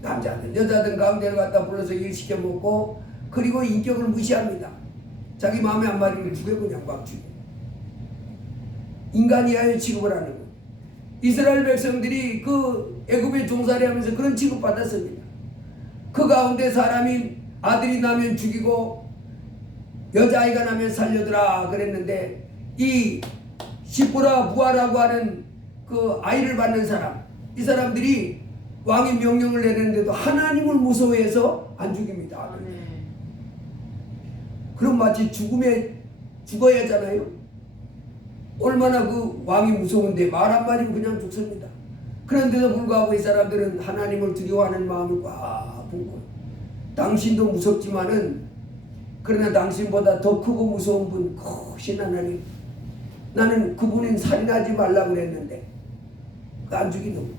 남자든 여자든 강제로 갖다 불러서 일 시켜먹고 그리고 인격을 무시합니다. 자기 마음에 안 맞으면 죽여 그냥 막 죽여. 인간이하여 취급을 하는 거예요. 이스라엘 백성들이 그 애굽에 종살이하면서 그런 취급받았습니다. 그 가운데 사람이 아들이 나면 죽이고 여자아이가 나면 살려두라 그랬는데 이 시보라 부하라고 하는 그 아이를 받는 사람, 이 사람들이 왕이 명령을 내렸는데도 하나님을 무서워해서 안 죽입니다. 그럼 마치 죽어야 하잖아요. 얼마나 그 왕이 무서운데 말 한마디면 그냥 죽습니다. 그런데도 불구하고 이 사람들은 하나님을 두려워하는 마음을 꽉 품고, 당신도 무섭지만은 그러나 당신보다 더 크고 무서운 분 크신 하나님, 나는 그분은 살인하지 말라고 그랬는데 안 죽이는.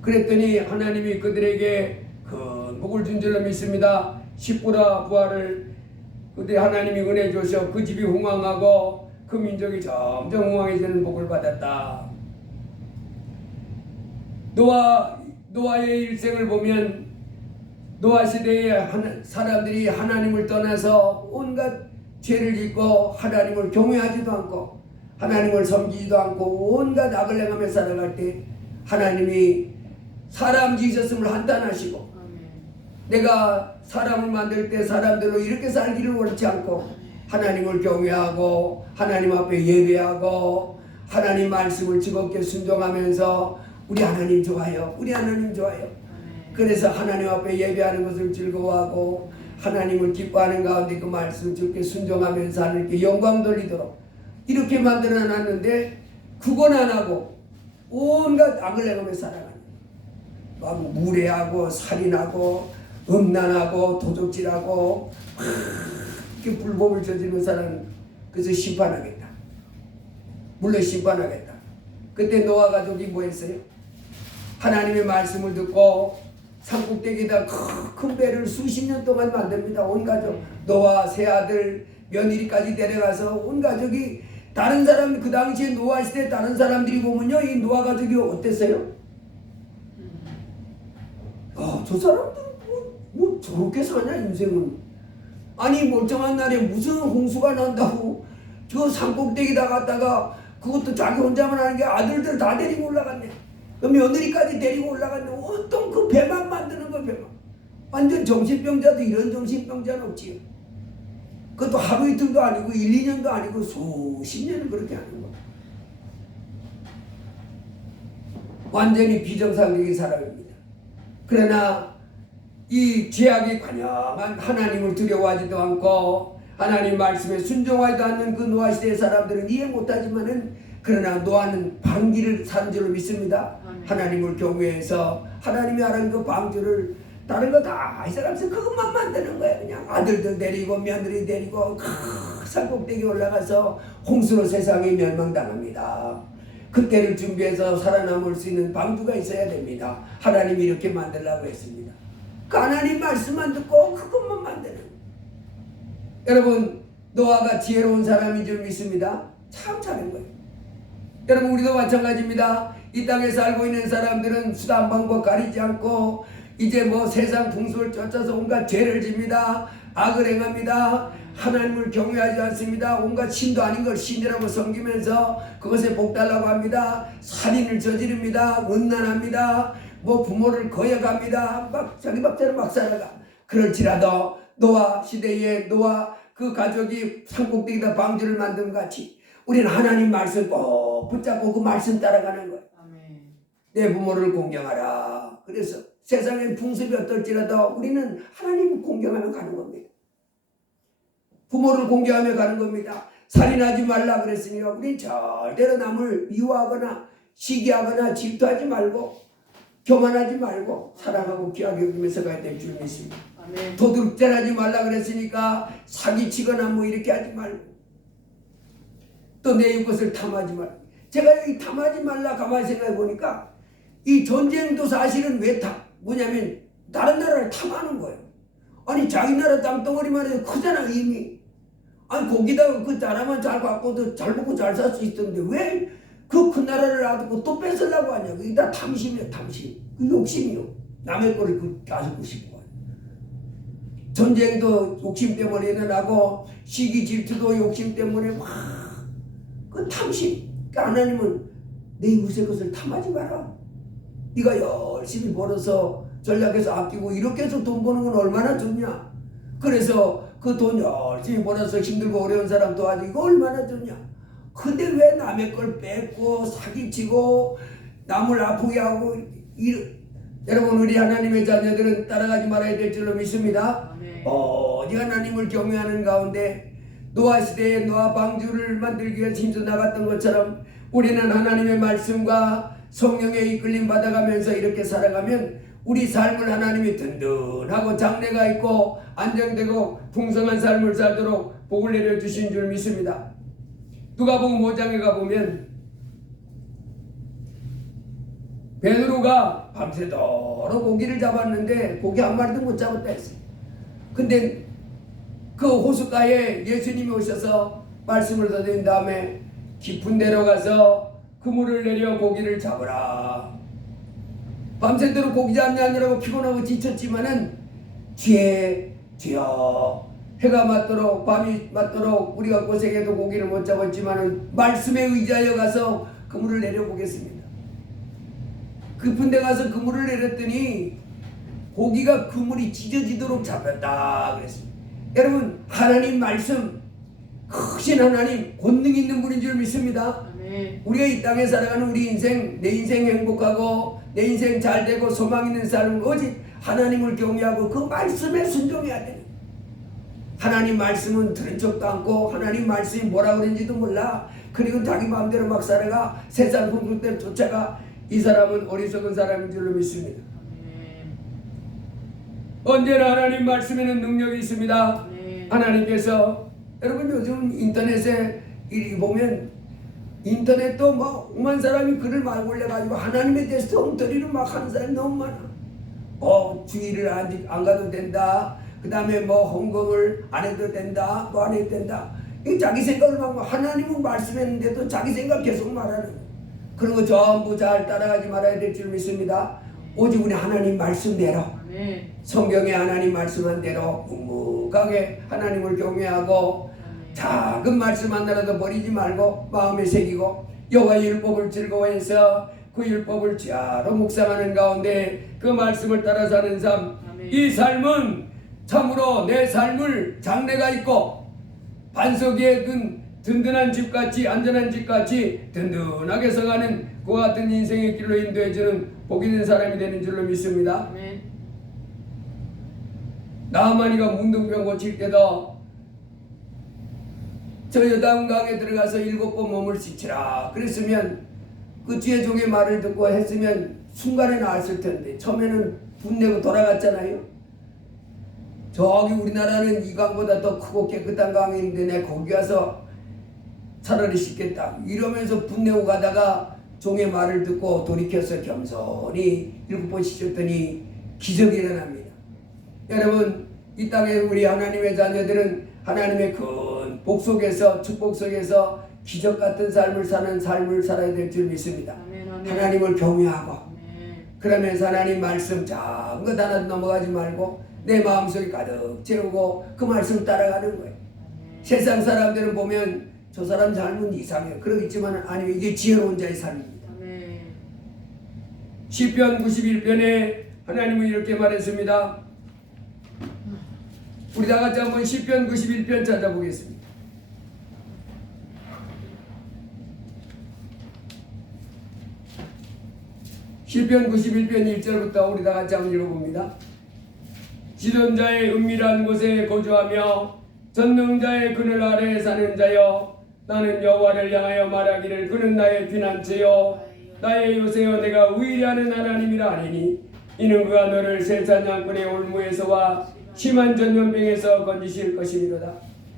그랬더니 하나님이 그들에게 큰 복을 준 줄로 믿습니다. 십보라 부하를 그때 하나님이 은혜 주셔 그 집이 흥왕하고 그 민족이 점점 흥왕해지는 복을 받았다. 노아의 일생을 보면 노아 시대에 사람들이 하나님을 떠나서 온갖 죄를 짓고 하나님을 경외하지도 않고 하나님을 섬기지도 않고 온갖 악을 행하며 살아갈 때 하나님이 사람 지으셨음을 한탄하시고 내가 사람을 만들 때 사람들로 이렇게 살기를 원치 않고 하나님을 경외하고 하나님 앞에 예배하고 하나님 말씀을 즐겁게 순종하면서 우리 하나님 좋아요. 우리 하나님 좋아요. 그래서 하나님 앞에 예배하는 것을 즐거워하고 하나님을 기뻐하는 가운데 그 말씀을 즐겁게 순종하면서 하나님께 영광 돌리도록 이렇게 만들어 놨는데 그건 안 하고 온갖 악을 행하며 살아가는 막 무례하고 살인하고 음란하고 도적질하고 이렇게 불법을 저지르는 사람은 그래서 심판하겠다. 물론 심판하겠다. 그때 노아 가족이 뭐 했어요? 하나님의 말씀을 듣고 산꼭대기에다 큰 배를 수십 년 동안 만듭니다. 온 가족, 노아 세 아들 며느리까지 데려가서 온 가족이 다른 사람 그 당시에 노아 시대 다른 사람들이 보면요 이 노아 가족이 어땠어요? 저 사람들은 뭐 저렇게 사냐 인생은. 아니 멀쩡한 날에 무슨 홍수가 난다고 저 산꼭대기다 갔다가 그것도 자기 혼자만 하는 게 아들들 다 데리고 올라갔네. 그 며느리까지 데리고 올라갔네. 어떤 그 배만 만드는 거 배만. 완전 정신병자도 이런 정신병자는 없지요. 그것도 하루 이틀도 아니고 1, 2년도 아니고 수십 년을 그렇게 하는 거. 완전히 비정상적인 사람입니다. 그러나 이 죄악이 관영한 하나님을 두려워하지도 않고 하나님 말씀에 순종하지도 않는 그 노아 시대의 사람들은 이해 못하지만은 그러나 노아는 방기를 사는 줄로 믿습니다. 하나님을 경외해서 하나님이 하라는 그 방주를 다른 거 다 이 사람들 그것만 만드는 거예요. 그냥 아들들 데리고 며느리 데리고 산꼭대기 올라가서 홍수로 세상이 멸망당합니다. 그때를 준비해서 살아남을 수 있는 방주가 있어야 됩니다. 하나님이 이렇게 만들라고 했습니다. 그 하나님 말씀만 듣고 그것만 만드는. 여러분, 노아가 지혜로운 사람인 줄 믿습니다. 참 잘한 거예요. 여러분, 우리도 마찬가지입니다. 이 땅에 살고 있는 사람들은 수단 방법 가리지 않고 이제 뭐 세상 풍습을 쫓아서 온갖 죄를 집니다. 악을 행합니다. 하나님을 경외하지 않습니다. 온갖 신도 아닌 걸 신이라고 섬기면서 그것에 복달라고 합니다. 살인을 저지릅니다. 음란합니다. 뭐 부모를 거역합니다. 막 자기 밥대로 막 살아가. 그럴지라도 노아 시대에 노아 그 가족이 산꼭대기다 방주를 만든 같이 우리는 하나님 말씀 꼭 붙잡고 그 말씀 따라가는 거예요. 아멘. 내 부모를 공경하라. 그래서 세상의 풍습이 어떨지라도 우리는 하나님을 공경하며 가는 겁니다. 부모를 공경하며 가는 겁니다. 살인하지 말라 그랬으니까 우리는 절대로 남을 미워하거나 시기하거나 질투하지 말고 교만하지 말고 사랑하고 귀하게 여기면서 가야 될 줄 믿습니다. 아멘. 도둑질하지 말라 그랬으니까 사기치거나 뭐 이렇게 하지 말고 또 내 이것을 탐하지 말고. 제가 이 탐하지 말라 가만히 생각해 보니까 이 전쟁도 사실은 왜 뭐냐면 다른 나라를 탐하는 거예요. 아니 자기 나라 땅덩어리만 해도 크잖아 이미. 아니 거기다가 그 나라만 잘 갖고도 잘 먹고 잘 살 수 있던데 왜 그 큰 나라를 놔두고 또 뺏으려고 하냐. 그게 다 탐심이야. 탐심. 그 욕심이요. 남의 거를 그 가지고 싶어. 전쟁도 욕심 때문에 일어나고 시기 질투도 욕심 때문에 막 그 탐심. 그러니까 하나님은 내 이웃의 것을 탐하지 마라. 네가 열심히 벌어서 전략해서 아끼고 이렇게 해서 돈 버는 건 얼마나 좋냐. 그래서 그 돈 열심히 벌어서 힘들고 어려운 사람 도와주고 이거 얼마나 좋냐. 근데 왜 남의 걸 뺏고 사기치고 남을 아프게 하고 여러분 우리 하나님의 자녀들은 따라가지 말아야 될 줄로 믿습니다. 아멘. 어디 하나님을 경외하는 가운데 노아 시대에 노아 방주를 만들기 위해서 힘써 나갔던 것처럼 우리는 하나님의 말씀과 성령의 이끌림 받아가면서 이렇게 살아가면 우리 삶을 하나님이 든든하고 장래가 있고 안정되고 풍성한 삶을 살도록 복을 내려주신 줄 믿습니다. 누가복음 5장에 가보면 베드로가 밤새도록 고기를 잡았는데 고기 한 마리도 못 잡았다 했어요. 근데 그 호숫가에 예수님이 오셔서 말씀을 드린 다음에 깊은 데로 가서 그물을 내려 고기를 잡으라. 밤새도록 고기 잡냐느라고 피곤하고 지쳤지만은 주여 해가 맞도록 밤이 맞도록 우리가 고생해도 고기를 못 잡았지만은 말씀에 의지하여 가서 그물을 내려보겠습니다. 깊은 데 가서 그물을 내렸더니 고기가 그물이 찢어지도록 잡혔다 그랬습니다. 여러분 하나님 말씀 크신 하나님 권능 있는 분인 줄 믿습니다. 아멘. 우리가 이 땅에 살아가는 우리 인생 내 인생 행복하고 내 인생 잘되고 소망 있는 삶은 오직 하나님을 경외하고 그 말씀에 순종해야 돼요. 하나님 말씀은 들은 척도 않고 하나님 말씀이 뭐라 그런지도 몰라. 그리고 자기 마음대로 막 살아가 세상 풍습대로 쫓아가. 이 사람은 어리석은 사람인 줄로 믿습니다. 아멘. 언제나 하나님 말씀에는 능력이 있습니다. 아멘. 하나님께서 여러분 요즘 인터넷에 이 보면 인터넷도 뭐 오만 사람이 글을 막 올려가지고 하나님에 대해서 엉터리로 막 하는 사람이 너무 많아. 주일을 안 가도 된다. 그 다음에 뭐 헌금을 안 해도 된다. 뭐 안 해도 된다. 이 자기 생각을 막 하나님은 말씀했는데도 자기 생각 계속 말하는 거예요. 그런 거 전부 잘 따라가지 말아야 될 줄 믿습니다. 오직 우리 하나님 말씀대로 아멘. 성경에 하나님 말씀한 대로 묵묵하게 하나님을 경외하고 작은 말씀 하나라도 버리지 말고 마음에 새기고 여호와의 율법을 즐거워해서 그 율법을 지하로 묵상하는 가운데 그 말씀을 따라 사는 삶. 아멘. 이 삶은 참으로 내 삶을 장래가 있고 반석 위에 든 든든한 집같이 안전한 집같이 든든하게 서가는 그와 같은 인생의 길로 인도해주는 복 있는 사람이 되는 줄로 믿습니다. 아멘. 나하만이가 문둥병 고칠 때도 저 여다운 강에 들어가서 7번 몸을 씻으라 그랬으면 그 주의 종의 말을 듣고 했으면 순간에 나았을 텐데 처음에는 분내고 돌아갔잖아요. 저기 우리나라는 이 강보다 더 크고 깨끗한 강이 있는데 내 거기 가서 차라리 씻겠다 이러면서 분내고 가다가 종의 말을 듣고 돌이켜서 겸손히 7번 씻었더니 기적이 일어납니다. 여러분, 이 땅에 우리 하나님의 자녀들은 하나님의 큰 복 속에서, 축복 속에서 기적 같은 삶을 사는 삶을 살아야 될 줄 믿습니다. 하나님을 경외하고 그러면서 하나님 말씀 작은 것 하나도 넘어가지 말고 내 마음속에 가득 채우고 그 말씀을 따라가는 거예요. 세상 사람들은 보면 저 사람 삶은 이상해요. 그러겠지만 아니면 이게 지혜로운 자의 삶입니다. 시편 91편에 하나님은 이렇게 말했습니다. 우리 다 같이 한번 시편 91편 찾아보겠습니다. 시편 91편 1절부터 우리 다 같이 한번 읽어봅니다. 지존자의 은밀한 곳에 거주하며 전능자의 그늘 아래에 사는 자여, 나는 여호와를 향하여 말하기를 그는 나의 피난처요 나의 요새여 내가 의뢰하는 하나님이라 하리니 이는 그가 너를 세찬 양권의 올무에서와 심한 전염병에서 건지실 것이미로다.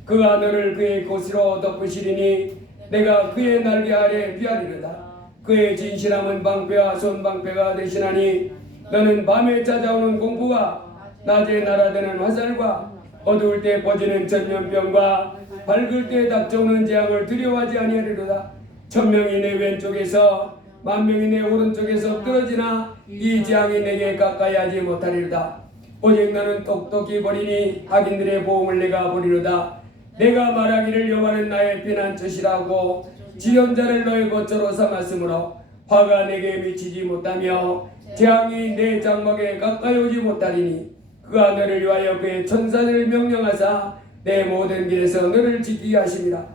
그가 너를 그의 곳으로 덮으시리니 내가 그의 날개 아래 피하리로다. 그의 진실함은 방패와 손방패가 되시나니 너는 밤에 찾아오는 공포와 낮에 날아드는 화살과 어두울 때 퍼지는 전염병과 밝을 때 닥쳐오는 재앙을 두려워하지 아니하리로다. 1000명이 내 왼쪽에서 10,000명이 내 오른쪽에서 떨어지나 이 재앙이 내게 가까이 하지 못하리로다. 오직 너는 똑똑히 버리니 악인들의 보험을 내가 보리로다. 내가 말하기를 여호와는 나의 피난처시라고 지존자를 너의 거처로 삼았으므로 화가 내게 미치지 못하며 재앙이 내 장막에 가까이 오지 못하리니 그가 너를 위하여 그의 천사들을 명령하사 내 모든 길에서 너를 지키게 하심이라.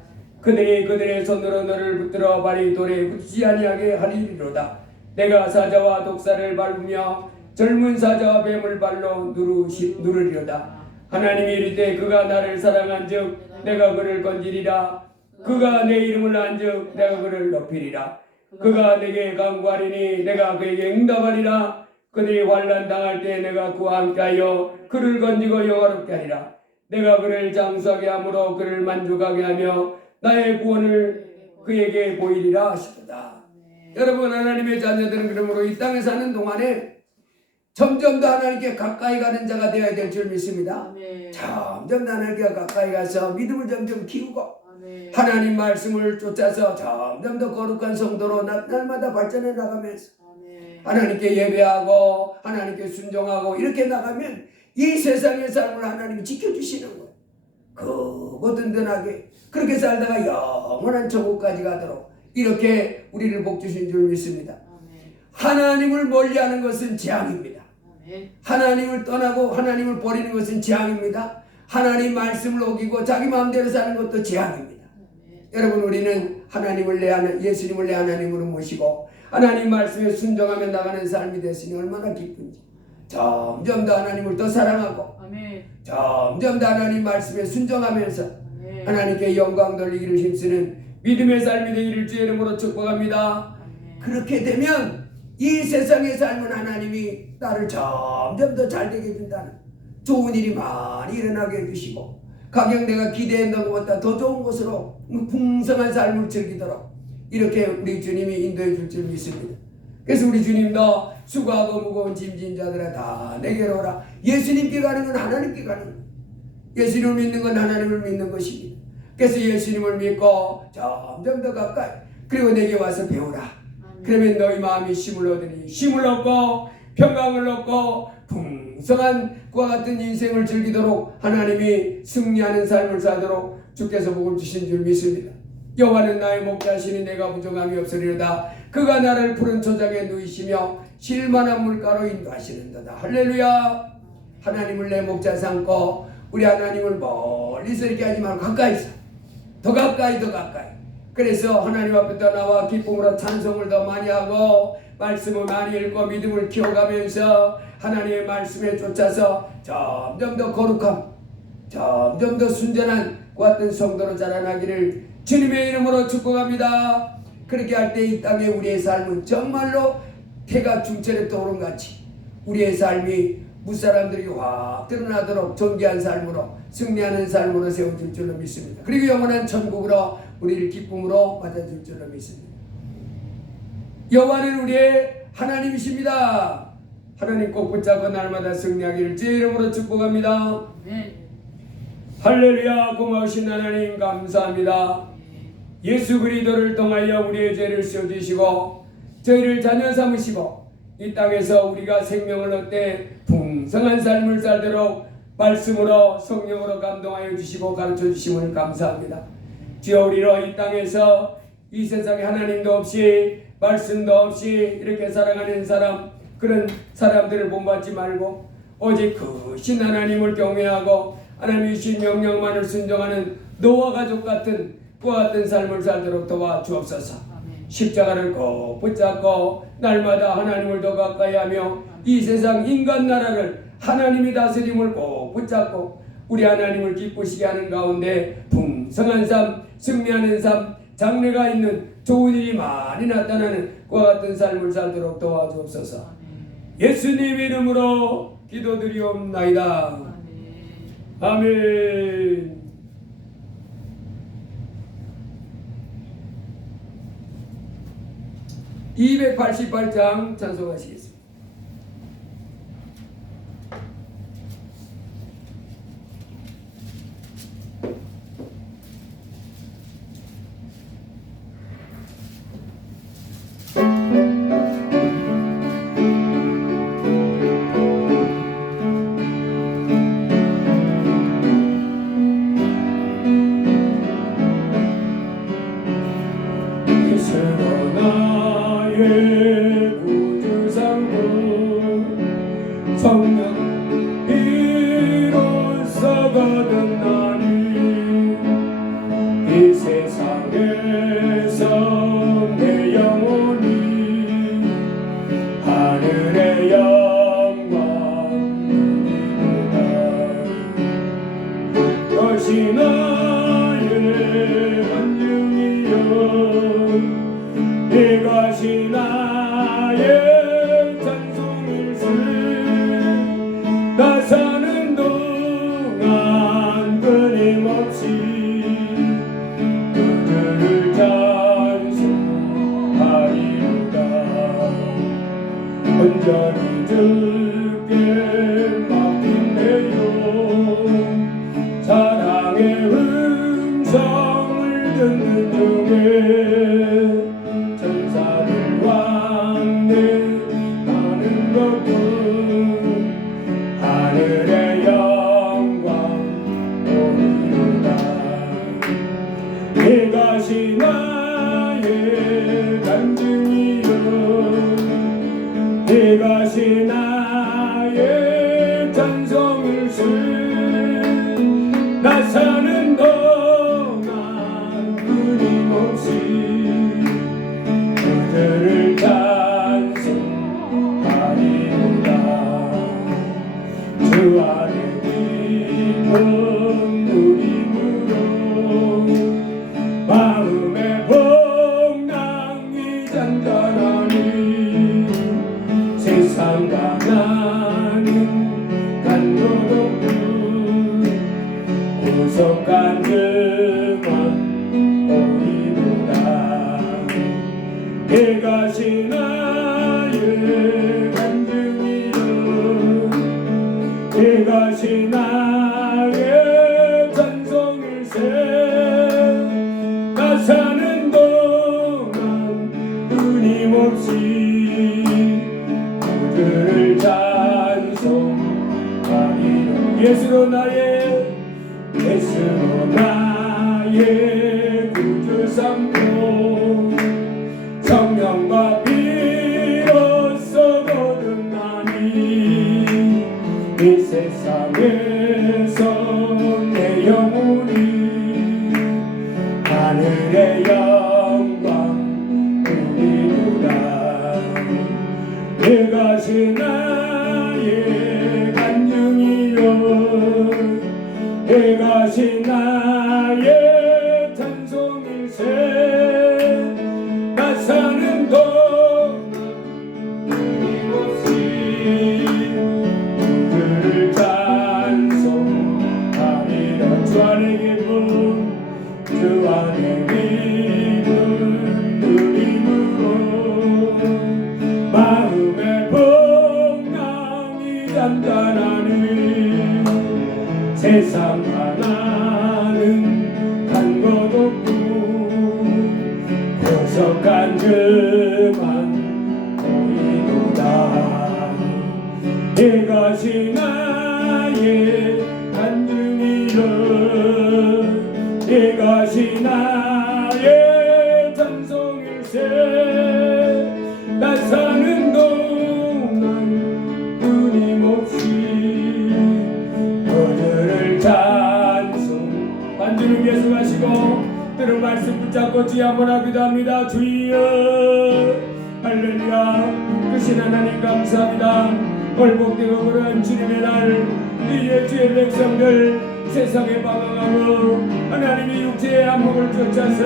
그들이 그들의 손으로 너를 붙들어 발이 돌에 붙이지 아니하게 하리로다. 내가 사자와 독사를 밟으며 젊은 사자와 뱀을 발로 누르리로다. 하나님이 이르되 그가 나를 사랑한즉 내가 그를 건지리라. 그가 내 이름을 안즉 내가 그를 높이리라. 그가 내게 간구하리니 내가 그에게 응답하리라. 그들이 환난 당할 때 내가 그와 함께하여 그를 건지고 영화롭게 하리라. 내가 그를 장수하게 함으로 그를 만족하게 하며 나의 구원을 그에게 보이리라 하시도다. 여러분, 하나님의 자녀들은 그러므로 이 땅에 사는 동안에 점점 더 하나님께 가까이 가는 자가 되어야 될 줄 믿습니다. 점점 더 하나님께 가까이 가서 믿음을 점점 키우고 하나님 말씀을 쫓아서 점점 더 거룩한 성도로 날마다 발전해 나가면서 하나님께 예배하고 하나님께 순종하고 이렇게 나가면 이 세상의 삶을 하나님이 지켜주시는 거예요. 크고 든든하게 그렇게 살다가 영원한 천국까지 가도록 이렇게 우리를 복주신 줄 믿습니다. 하나님을 멀리하는 것은 재앙입니다. 하나님을 떠나고 하나님을 버리는 것은 재앙입니다. 하나님 말씀을 어기고 자기 마음대로 사는 것도 재앙입니다. 여러분, 우리는 하나님을 예수님을 내 하나님으로 모시고 하나님 말씀에 순종하며 나가는 삶이 됐으니 얼마나 기쁜지. 점점 더 하나님을 더 사랑하고 점점 더 하나님 말씀에 순종하면서 하나님께 영광 돌리기를 힘쓰는 믿음의 삶이 되기를 주의 이름으로 축복합니다. 그렇게 되면 이 세상의 삶은 하나님이 나를 점점 더 잘되게 해준다는 좋은 일이 많이 일어나게 해주시고 가령 내가 기대했던 것보다 더 좋은 곳으로 풍성한 삶을 즐기도록 이렇게 우리 주님이 인도해 줄 줄 믿습니다. 그래서 우리 주님도 수고하고 무거운 짐진 자들아 다 내게로 오라. 예수님께 가는 건 하나님께 가는 거예요. 예수님을 믿는 건 하나님을 믿는 것입니다. 그래서 예수님을 믿고 점점 더 가까이 그리고 내게 와서 배우라. 그러면 너희 마음이 힘을 얻으니 힘을 얻고 평강을 얻고 풍성한 그와 같은 인생을 즐기도록 하나님이 승리하는 삶을 사도록 주께서 복을 주신 줄 믿습니다. 여호와는 나의 목자시니 내가 부족함이 없으리로다. 그가 나를 푸른 초장에 누이시며 실만한 물가로 인도하시는도다. 할렐루야. 하나님을 내 목자 삼고 우리 하나님을 멀리서 이렇게 하지 말고 가까이서 더 가까이 그래서 하나님 앞에 나와 기쁨으로 찬송을 더 많이 하고 말씀을 많이 읽고 믿음을 키워가면서 하나님의 말씀에 쫓아서 점점 더 거룩함 점점 더 순전한 그 같은 성도로 자라나기를 주님의 이름으로 축복합니다. 그렇게 할 때 이 땅에 우리의 삶은 정말로 해가 중천에 떠오른 같이 우리의 삶이 무사람들이 확 드러나도록 존귀한 삶으로 승리하는 삶으로 세워줄 줄로 믿습니다. 그리고 영원한 천국으로 우리를 기쁨으로 맞아줄 줄로 믿습니다. 여호와는 우리의 하나님이십니다. 하나님 꼭 붙잡고 날마다 승리하기를 주의 이름으로 축복합니다. 할렐루야. 고마우신 하나님 감사합니다. 예수 그리스도를 통하여 우리의 죄를 씌워주시고 저희를 자녀 삼으시고 이 땅에서 우리가 생명을 얻되 풍성한 삶을 살도록 말씀으로 성령으로 감동하여 주시고 가르쳐 주심을 감사합니다. 주여, 우리로 이 땅에서 이 세상에 하나님도 없이 말씀도 없이 이렇게 살아가는 사람, 그런 사람들을 본받지 말고 오직 크신 하나님을 경외하고 하나님이 주신 명령만을 순종하는 노아 가족 같은 그와 같은 삶을 살도록 도와주옵소서. 십자가를 꼭 붙잡고 날마다 하나님을 더 가까이 하며 이 세상 인간 나라를 하나님이 다스림을 꼭 붙잡고 우리 하나님을 기쁘시게 하는 가운데 풍성한 삶, 승리하는 삶, 장래가 있는 좋은 일이 많이 나타나는 그와 같은 삶을 살도록 도와주옵소서. 예수님 이름으로 기도드리옵나이다. 아멘. (288장) 찬송하시겠습니다. 성령 비로소 거듭나니 이 세상에서 내 영혼이 하늘의 영광 누리도다. 것이 나의 간증이여 이것이 나의 나 사는 동안 끊임없이 그들을 찬송하리로다. 온전히 주께 맡긴 내 영 사랑의 음성을 듣는 중에 천사들 왕래하는 것도 하늘의 영광 오리로다. 이것이 나의 간증이요 이것이 나의 찬송일세. 나 사는 동안 끊임없이 그들을 찬송하리로다. 주 안에 기쁜 누림으로 마음의 복랑이 잔잔하니 세상과 나는 간도 없는 구속한 증언 오리로다. 이것이 나의 간증이요 이것이 나의 찬송일세. 나 사는 동안 끊임없이 그들을 찬송하리라. 예수로 나의 구주 삼고 성령과 비로소 거듭나니 이 세상에서 내 영혼이 하늘의 영광 누리도다. 이것이 나의 간증이요 이것이 나의 찬송일세. 나 사는 동안 끊임없이 그들을 찬송하리라. 주 안에 기쁨 주 안에 기쁨 누림으로 간단하네. 세상과 나는 간 것 없고 보석한 그만 보이도다. 이것이 나의 간증이여, 이것이 나의 찬송일세. 나 사는 동안 끊임없이 그들을 찬송. 만드는 계속하시고 들은 말씀 붙잡고 주여 한번 하기도 합니다. 주여 할렐루야. 크신 하나님 감사합니다. 월복되고 그런 주님의 날, 이제 주의 백성들 세상에 방황하고 하나님의 육체의 안목을 쫓아서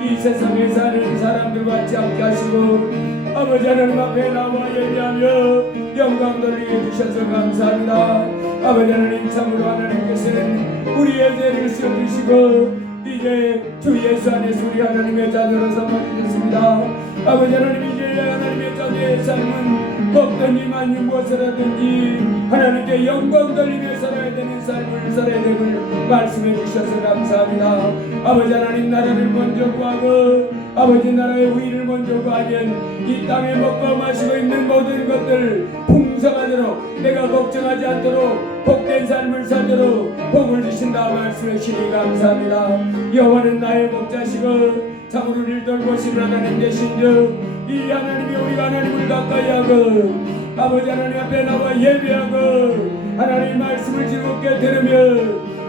이 세상에 사는 사람들과 같이 함께 하시고 아버지 하나님 앞에 나와 예배하며 영광 돌리게 주셔서 감사합니다. 아버지 하나님, 참으로 하나님께서는 우리의 죄를 씌워주시고 이제 주 예수 안에서 우리 하나님의 자녀로 삼아주셨습니다. 아버지 하나님, 이제 하나님의 자녀의 삶은 먹든 이만이 무엇을 하든지 하나님께 영광 돌리며 살아야 되는 삶을 살아야 됨을 말씀해 주셔서 감사합니다. 아버지 하나님, 나라를 먼저 구하고 아버지 나라의 의를 먼저 구하면 이 땅에 먹고 마시고 있는 모든 것들 풍성하도록, 내가 걱정하지 않도록 복된 삶을 살도록 복을 주신다 말씀해 주시니 감사합니다. 여호와는 나의 목자시고 참으로 일 돌보시는 하나님 되신즉 이 하나님이 우리가 하나님을 가까이 하고 아버지 하나님 앞에 나와 예배하고 하나님 말씀을 즐겁게 들으며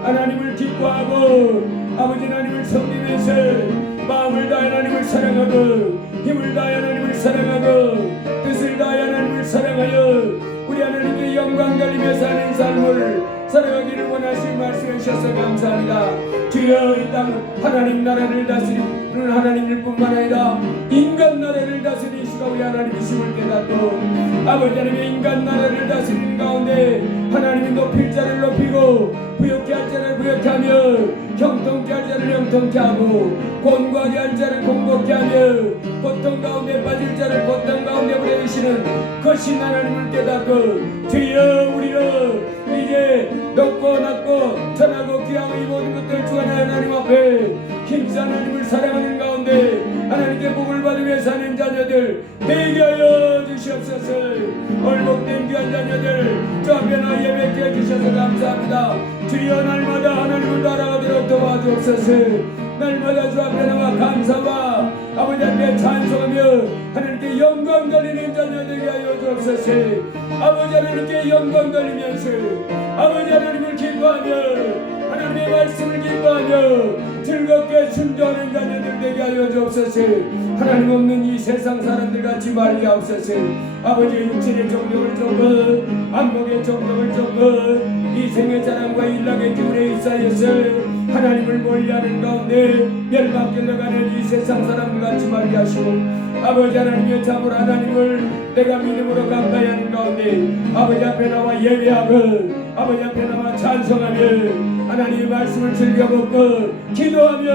하나님을 기뻐하고 아버지 하나님을 섬기면서 마음을 다해 하나님을 사랑하고 힘을 다해 하나님을 사랑하고 뜻을 다해 하나님을 사랑하여 우리 하나님께 영광 돌리며 사는 삶을 살아가기를 원하신 말씀해 주셔서 감사합니다. 주여, 이 땅 하나님 나라를 다스리는 하나님일 뿐만 아니라 인간 나라를 다스리시가 우리 하나님이심을 깨닫고 아버지 하나님의 인간 나라를 다스리는 가운데 하나님이 높일 자를 높이고 부욕케 할 자를 부욕케 하며 형통케 할 자를 형통케 하고 곤고하게 할 자를 곤고케 하며 고통 가운데 빠질 자를 고통 가운데 보내주시는 거신 하나님을 깨닫고 주여, 우리는 이제 높고 낮고 천하고 귀하고 이 모든 것들 주관하는 하나님 앞에 힘써 하나님을 사랑하는 가운데 하나님께 복을 받으며 사는 자녀들 되게 하여 주시옵소서. 얼복된 귀한 자녀들 주 앞에 나 예배케 해주셔서 감사합니다. 주여, 날마다 하나님을 따라가도록 도와주옵소서. 날마다 주 앞에 나와 감사와 아버지 앞에 찬송하며 하나님께 영광 돌리는 자녀 되게 하여 주옵소서. 아버지 하나님께 영광 돌리면서 아버지 하나님을 기뻐하며 하나님의 말씀을 기뻐하며 즐겁게 순종하는 자녀들 되게 하여 주옵소서. 하나님 없는 이 세상 사람들 같이 말리 하옵소서. 아버지의 육신의 정욕을 쫓고 안목의 정욕을 쫓고 이 생의 자랑과 일락의 기운에 휩싸여서 하나님을 멀리하는 가운데 멸망길러가는 이 세상 사람들 같이 말리 하시고 아버지 하나님의 참으로 하나님을 내가 믿음으로 가까이 하는 가운데 아버지 앞에 나와 예배하고 아버지 앞에 나와 찬송하며 하나님의 말씀을 즐겨 먹고 기도하며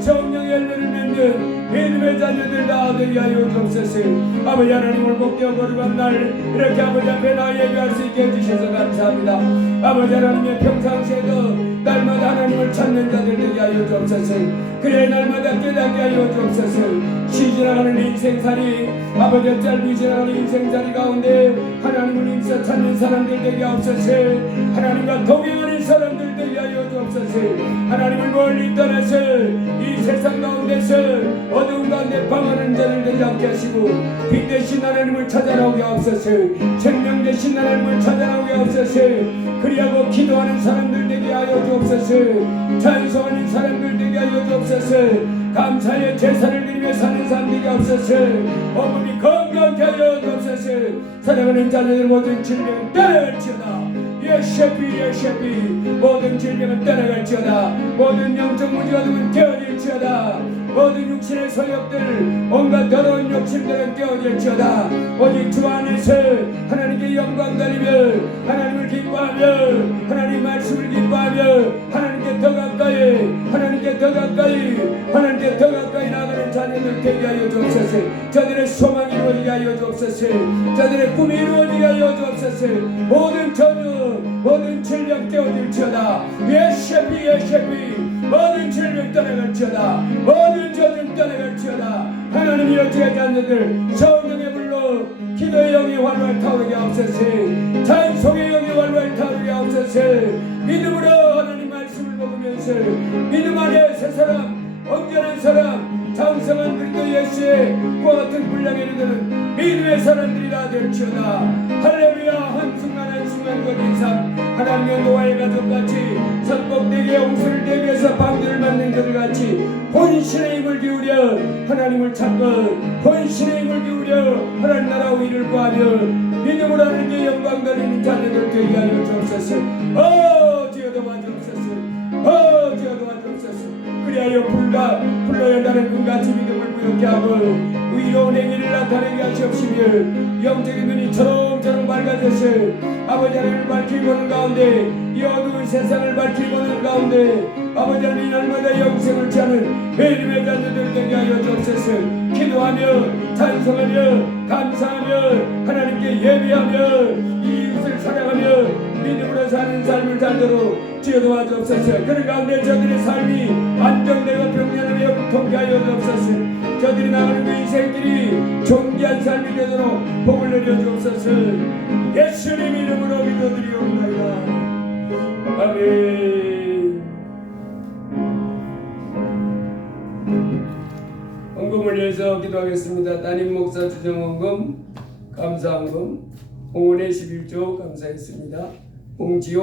성령의 열매를 맺는 믿음의 자녀들 다 되게 하여 주옵소서. 아버지 하나님을 복되어 거룩한 날 이렇게 아버지 앞에 나와 예배할 수 있게 해주셔서 감사합니다. 아버지 하나님의 평상시에도 날마다 하나님을 찾는 자들 되게 하여 주옵소서. 그래 날마다 깨닫게 하여 주옵소서. 시지나가는 인생살이 아버지 짧이 지나가는 인생살이 가운데 하나님을 힘써 찾는 사람들 되게 하옵소서. 하나님과 동행하는 사람들 되게 하여 주옵소서. 하나님을 멀리 떠나서 이 세상 가운데서 어두운 가운데 방하는 자를 되지 않게 하시고 빛 대신 하나님을 찾아나오게 하옵소서. 생명 대신 하나님을 찾아나오게 하옵소서. 그리하고 기도하는 사람들 되게 하여 주옵소서. 찬송하는 사람들 되게 하여 주옵소서. 감사의 제사를 드리며 사는 사람 되게 하옵소서. 어머니 건강케 하여 주옵소서. 사랑하는 자녀들 모든 질병 떠나갈지어다. 예셰피 모든 질병은 떠나갈지어다. 모든 영적 무지가 되면 깨어질지어다. 모든 육신의 소욕들 온갖 더러운 욕심들은 깨어질지어다. 오직 주 안에서 하나님께 영광 돌리며 하나님을 기뻐하며 하나님 말씀을 기뻐하며 하나님께 더 가까이 하나님께 더 가까이 나아가는 자녀들 자녀들 되게 하여 주옵소서. 저들의 소망이 이루어지게 하여 주옵소서. 저들의 꿈이 이루어지게 하여 주옵소서. 모든 전염 모든 질병 깨어질지어다. 예셰피 모든 질병 떠나갈지어다. 모든 저주 떠나갈지어다. 하나님이여 주의 자녀들 성령의 불로 기도의 영이 활활 타오르게 하옵소서. 찬송의 영이 활활 타오르게 하옵소서. 믿음으로 하나님 말씀을 먹으면서 믿음 안에 새 사람 온전한 사람 장성한 그리스도 예수의 그와 같은 분량에 이르는 믿음의 사람들이라 될지어다. 할렐루야. 한순간 한순간 거진 삶 하나님의 노아의 가족같이 산꼭대기에 홍수를 대비해서 방주를 만든 그들같이 본신의 힘을 기울여 하나님을 찾고 본신의 힘을 기울여 하나님 나라 의를 구하며 믿음으로 하나님께 영광 돌리는 자녀들 되게 하여 주옵소서. 주여 도와주옵소서. 주여 도와주옵소서. 그리하여 불러연다는 금같이 믿음을 부여케 하고 의로운 행위를 나타내게 하시옵시며 영적인 눈이 초롱초롱 밝아져서 아버지 하나님을 밝히 보는 가운데 이 어두운 세상을 밝히 보는 가운데 아버지 하나님 날마다 영생을 취하는 매일의 자녀들 되게 하여 주옵소서. 기도하며 찬송하며 감사하며 하나님께 예배하며 이웃을 사랑하며 믿음으로 사는 삶을 살도록 주여 도와주옵소서. 그 가운데 저들의 삶이 안정되고 평안하며 통쾌하여 주옵소서. 저들이 나가는 그 인생길이 존귀한 삶이 되도록 복을 내려 주옵소서. 예수님 이름으로 기도드리옵나이다. 아멘. 헌금을 위해서 기도하겠습니다. 따님 목사 주정헌금 감사헌금 홍원의 11조 감사했습니다. 홍지호